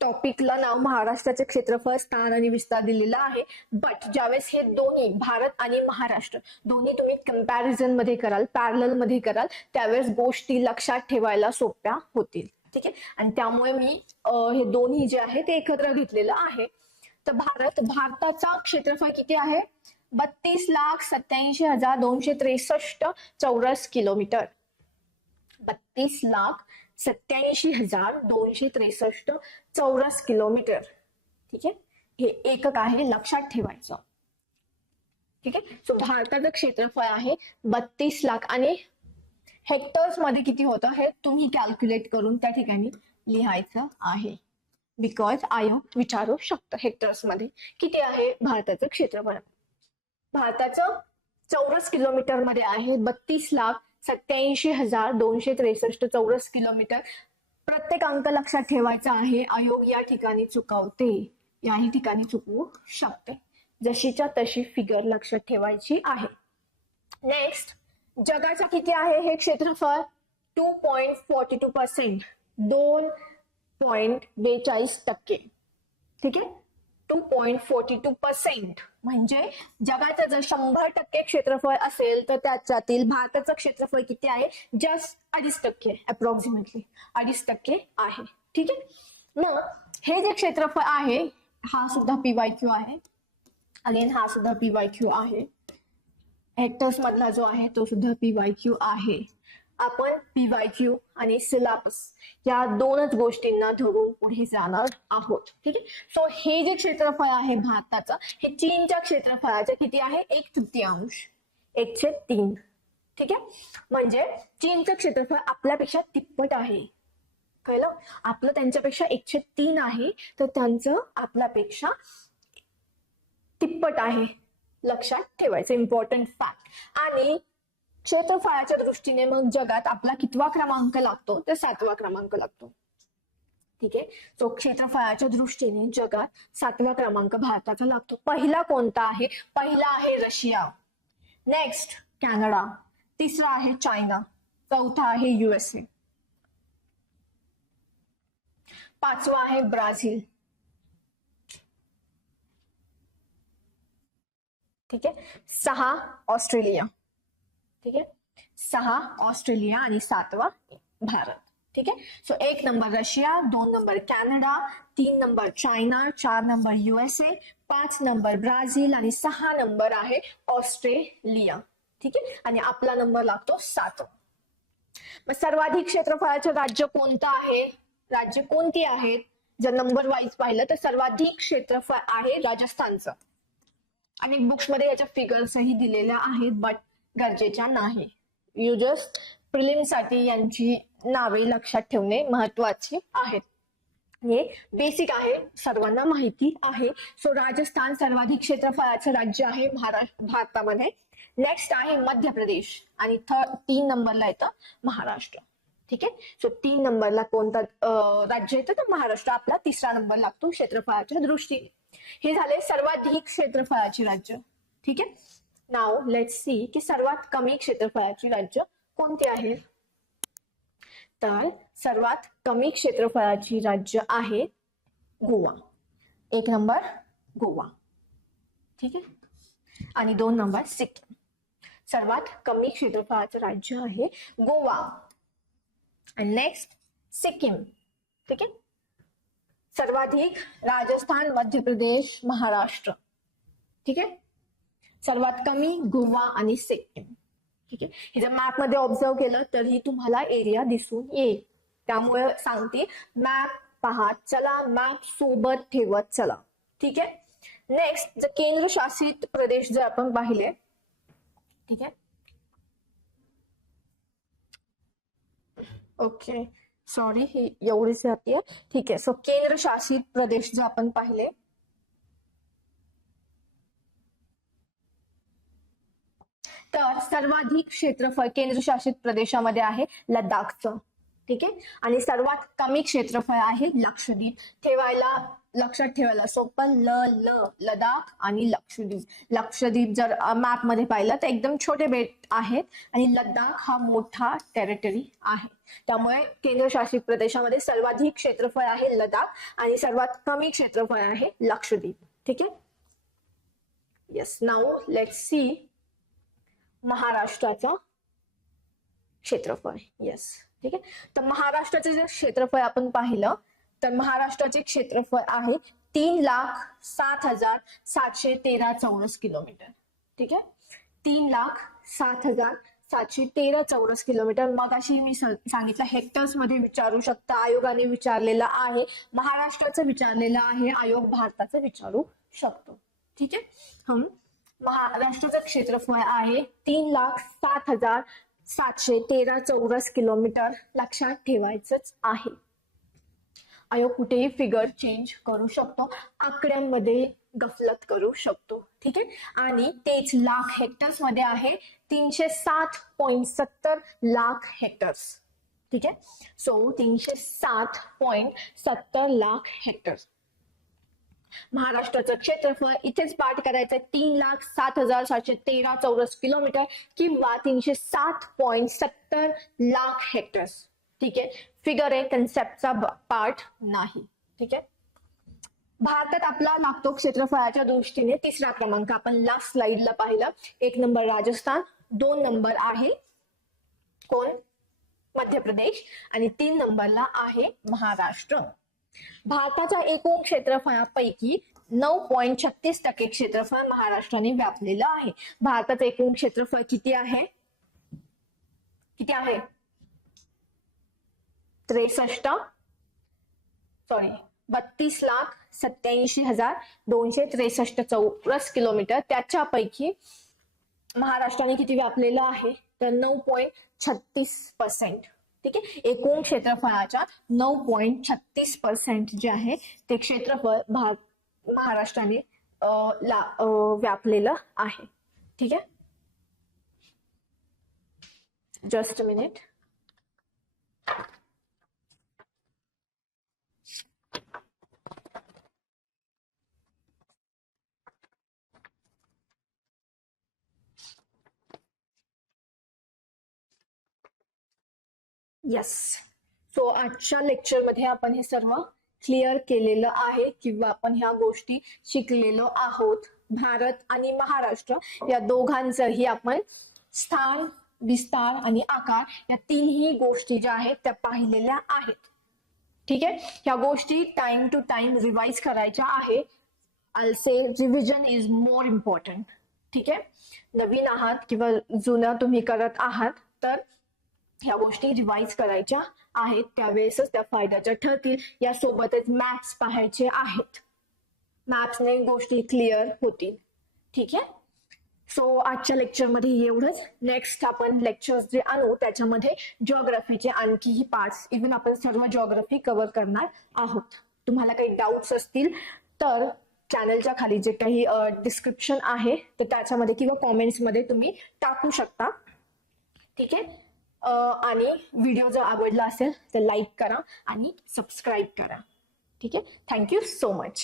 टॉपिकला नाव महाराष्ट्राचे क्षेत्रफळ, स्थान आणि विस्तार दिलेला आहे, बट ज्यावेळेस हे दोन्ही भारत आणि महाराष्ट्र दोन्ही तुम्ही कंपॅरिझन मध्ये कराल, पॅरलल मध्ये कराल, त्यावेळेस गोष्टी लक्षात ठेवायला सोप्या होतील. ठीक आहे. आणि त्यामुळे मी हे दोन्ही जे आहे ते एकत्र घेतलेलं आहे. तर भारताचा क्षेत्रफळ किती आहे? 32,87,263 चौरस किलोमीटर. 32,87,263 चौरस किलोमीटर. ठीक आहे. हे एकक आहे, लक्षात ठेवायचं. ठीक आहे. सो भारताचं क्षेत्रफळ आहे 32 लाख, आणि हेक्टर्स मध्ये किती होतं हे तुम्ही कॅल्क्युलेट करून त्या ठिकाणी लिहायचं आहे, बिकॉज आयोग विचारू शकतो हेक्टर्स मध्ये किती आहे भारताचं क्षेत्रफळ. भारताचं चौरस किलोमीटर मध्ये आहे 32,87,263 चौरस किलोमीटर. प्रत्येक अंक लक्षात ठेवायचा आहे. आयोग या ठिकाणी चुकवते, याही ठिकाणी चुकवू शकते, जशीच्या तशी फिगर लक्षात ठेवायची आहे. नेक्स्ट, जगाचा किती आहे हे क्षेत्रफळ? 2.42%, 2.42%. ठीक आहे. 2.42% म्हणजे जगाचं जर 100% क्षेत्रफळ असेल तर त्याच्यातील भारताचं क्षेत्रफळ किती आहे? जस्ट 2.5%, अप्रॉक्सिमेटली 2.5% आहे. ठीक आहे. मग हे जे क्षेत्रफळ आहे, हा सुद्धा PYQ आहे, अगेन हा सुद्धा PYQ आहे. हेक्टर्स मधला जो आहे तो सुद्धा PYQ आहे. आपण PYQ आणि सिलेबस या दोनच गोष्टींना धरून पुढे जाणार आहोत. ठीक आहे. सो हे जे क्षेत्रफळ आहे भारताचं, हे चीनच्या क्षेत्रफळाचे किती आहे? 1/3, 1/3. ठीक आहे. म्हणजे चीनचं क्षेत्रफळ आपल्यापेक्षा तिप्पट आहे. कळलं? आपलं त्यांच्यापेक्षा 1/3 आहे, तर त्यांचं आपल्यापेक्षा तिप्पट आहे. लक्षात ठेवायचं, इम्पॉर्टंट फॅक्ट. आणि क्षेत्रफळाच्या दृष्टीने मग जगात आपला कितवा क्रमांक लागतो? तर 7वा क्रमांक लागतो. ठीक आहे. तो क्षेत्रफळाच्या दृष्टीने जगात 7वा क्रमांक भारताचा लागतो. पहिला कोणता आहे? पहिला आहे रशिया, नेक्स्ट कॅनडा, तिसरा आहे चायना, चौथा आहे USA, पाचवा आहे ब्राझील. ठीक आहे. 6 ऑस्ट्रेलिया. ठीक आहे. 6 ऑस्ट्रेलिया आणि 7वा भारत. ठीक आहे. So 1 number Russia, 2 number Canada, 3 number China, 4 number USA, 5 number Brazil आणि 6 नंबर आहे ऑस्ट्रेलिया. ठीक आहे. आणि आपला नंबर लागतो 7. मग सर्वाधिक क्षेत्रफळाचे राज्य कोणतं आहे? राज्य कोणती आहेत? जर नंबर वाईज पाहिलं तर सर्वाधिक क्षेत्रफळ आहे राजस्थानचं. आणि बुक्स मध्ये याच्या फिगर्सही दिलेल्या आहेत, बट गरजेच्या नाही. यू जस्ट प्रिलिम साठी यांची नावे लक्षात ठेवणे महत्वाची आहेत. हे बेसिक आहे, सर्वांना माहिती आहे. सो राजस्थान सर्वाधिक क्षेत्रफळाचं राज्य आहे भारतामध्ये. नेक्स्ट आहे मध्य प्रदेश आणि 3 नंबरला येतं महाराष्ट्र. ठीक आहे. सो 3 नंबरला कोणता राज्य येतं तर महाराष्ट्र आपला 3रा नंबर लागतो क्षेत्रफळाच्या दृष्टीने. हे झाले सर्वाधिक क्षेत्रफळाची राज्य. ठीक आहे. नाव लेट्स सी की सर्वात कमी क्षेत्रफळाची राज्य कोणती आहे. तर सर्वात कमी क्षेत्रफळाची राज्य आहे गोवा. 1 नंबर गोवा. ठीक आहे. आणि 2 नंबर सिक्कीम. सर्वात कमी क्षेत्रफळाचं राज्य आहे गोवा आणि नेक्स्ट सिक्कीम. ठीक आहे. सर्वाधिक राजस्थान, मध्य प्रदेश, महाराष्ट्र. ठीक आहे. सर्वात कमी गोवा आणि सिक्कीम. ठीक आहे. हे जर मॅप मध्ये ऑब्झर्व केलं तर ही तुम्हाला एरिया दिसून येईल. त्यामुळे सांगते मॅप पाहत चला, मॅप सोबत ठेवत चला. ठीक आहे. नेक्स्ट जर केंद्रशासित प्रदेश जर आपण पाहिले. ठीक आहे. ओके सॉरी ही एवढीच राहते. ठीक आहे. सो केंद्रशासित प्रदेश जर आपण पाहिले तर सर्वाधिक क्षेत्रफळ केंद्रशासित प्रदेशामध्ये आहे लडाखचं. ठीक आहे. आणि सर्वात कमी क्षेत्रफळ आहे लक्षद्वीप. लक्षात ठेवायला सोपं लडाख आणि लक्षद्वीप. लक्षद्वीप जर मॅप मध्ये पाहिलं तर एकदम छोटे बेट आहेत आणि लडाख हा मोठा टेरिटरी आहे. त्यामुळे केंद्रशासित प्रदेशामध्ये सर्वाधिक क्षेत्रफळ आहे लडाख आणि सर्वात कमी क्षेत्रफळ आहे लक्षद्वीप. ठीक आहे. येस. नाऊ लेट्स सी महाराष्ट्राचं क्षेत्रफळ. येस. ठीक आहे. तर महाराष्ट्राचे जे क्षेत्रफळ आपण पाहिलं तर महाराष्ट्राचे क्षेत्रफळ आहे 3,07,713 चौरस किलोमीटर. ठीक आहे. 3,07,713 चौरस किलोमीटर. मग अशी मी सांगितलं हेक्टर्स मध्ये विचारू शकता. आयोगाने विचारलेला आहे, महाराष्ट्राचं विचारलेलं आहे, आयोग भारताचं विचारू शकतो. ठीक आहे. महाराष्ट्राचं क्षेत्रफळ आहे 3,07,713 चौरस किलोमीटर. लक्षात ठेवायचंच आहे. आयोग कुठेही फिगर चेंज करू शकतो, आकड्यांमध्ये गफलत करू शकतो. ठीक आहे. आणि तेच लाख हेक्टर्स मध्ये आहे 307.70 लाख हेक्टर्स. ठीक आहे. So 307.70 lakh hectares. महाराष्ट्राचं क्षेत्रफळ इथेच पाठ करायचं 3,07,713 चौरस किलोमीटर किंवा 307.70 लाख हेक्टर्स. ठीक आहे. फिगर आहे, कन्सेप्टचा पार्ट नाही. ठीक आहे. भारतात आपला लागतो क्षेत्रफळाच्या दृष्टीने 3रा क्रमांक. आपण लास्ट स्लाइडला पाहिलं. 1 नंबर राजस्थान, 2 नंबर आहे कोण मध्य प्रदेश आणि 3 नंबरला आहे महाराष्ट्र. भारताच्या एकूण क्षेत्रफळापैकी 9.36% क्षेत्रफळ महाराष्ट्राने व्यापलेलं आहे. भारताचं एकूण क्षेत्रफळ किती आहे? 32,87,263 चौरस किलोमीटर. त्याच्यापैकी महाराष्ट्राने किती व्यापलेलं आहे तर 9.36%. ठीक आहे. एकूण क्षेत्रफळाच्या 9.36% जे आहे ते क्षेत्रफळ महाराष्ट्राने व्यापलेलं आहे. ठीक आहे. Just a minute. Yes. So आजच्या लेक्चरमध्ये आपण हे सर्व क्लिअर केलेलं आहे किंवा आपण ह्या गोष्टी शिकलेलो आहोत. भारत आणि महाराष्ट्र या दोघांचंही आपण स्थान, विस्तार आणि आकार या तिन्ही गोष्टी ज्या आहेत त्या पाहिलेल्या आहेत. ठीक आहे. ह्या गोष्टी टाइम टू टाइम रिवाइज करायच्या आहे. I'll say revision is more important. ठीक आहे. नवीन आहात किंवा जुनं तुम्ही करत आहात तर ह्या गोष्टी रिवाइज करायच्या आहेत. त्यावेळेसच त्या फायद्याच्या ठरतील. यासोबतच मॅथ्स पाहायचे आहेत. मॅथ्सने गोष्टी क्लिअर होतील. ठीक आहे. सो आजच्या लेक्चरमध्ये एवढंच. नेक्स्ट आपण लेक्चर्स जे आणू त्याच्यामध्ये जिओग्राफीचे आणखीही पार्ट्स, इव्हन आपण सर्व जिओग्राफी कव्हर करणार आहोत. तुम्हाला काही डाऊट्स असतील तर चॅनलच्या खाली जे काही डिस्क्रिप्शन आहे ते त्याच्यामध्ये किंवा कॉमेंट्स मध्ये तुम्ही टाकू शकता. ठीक आहे. आणि व्हिडिओ जर आवडला असेल तर लाईक करा आणि सबस्क्राईब करा. ठीक आहे. Thank you so much.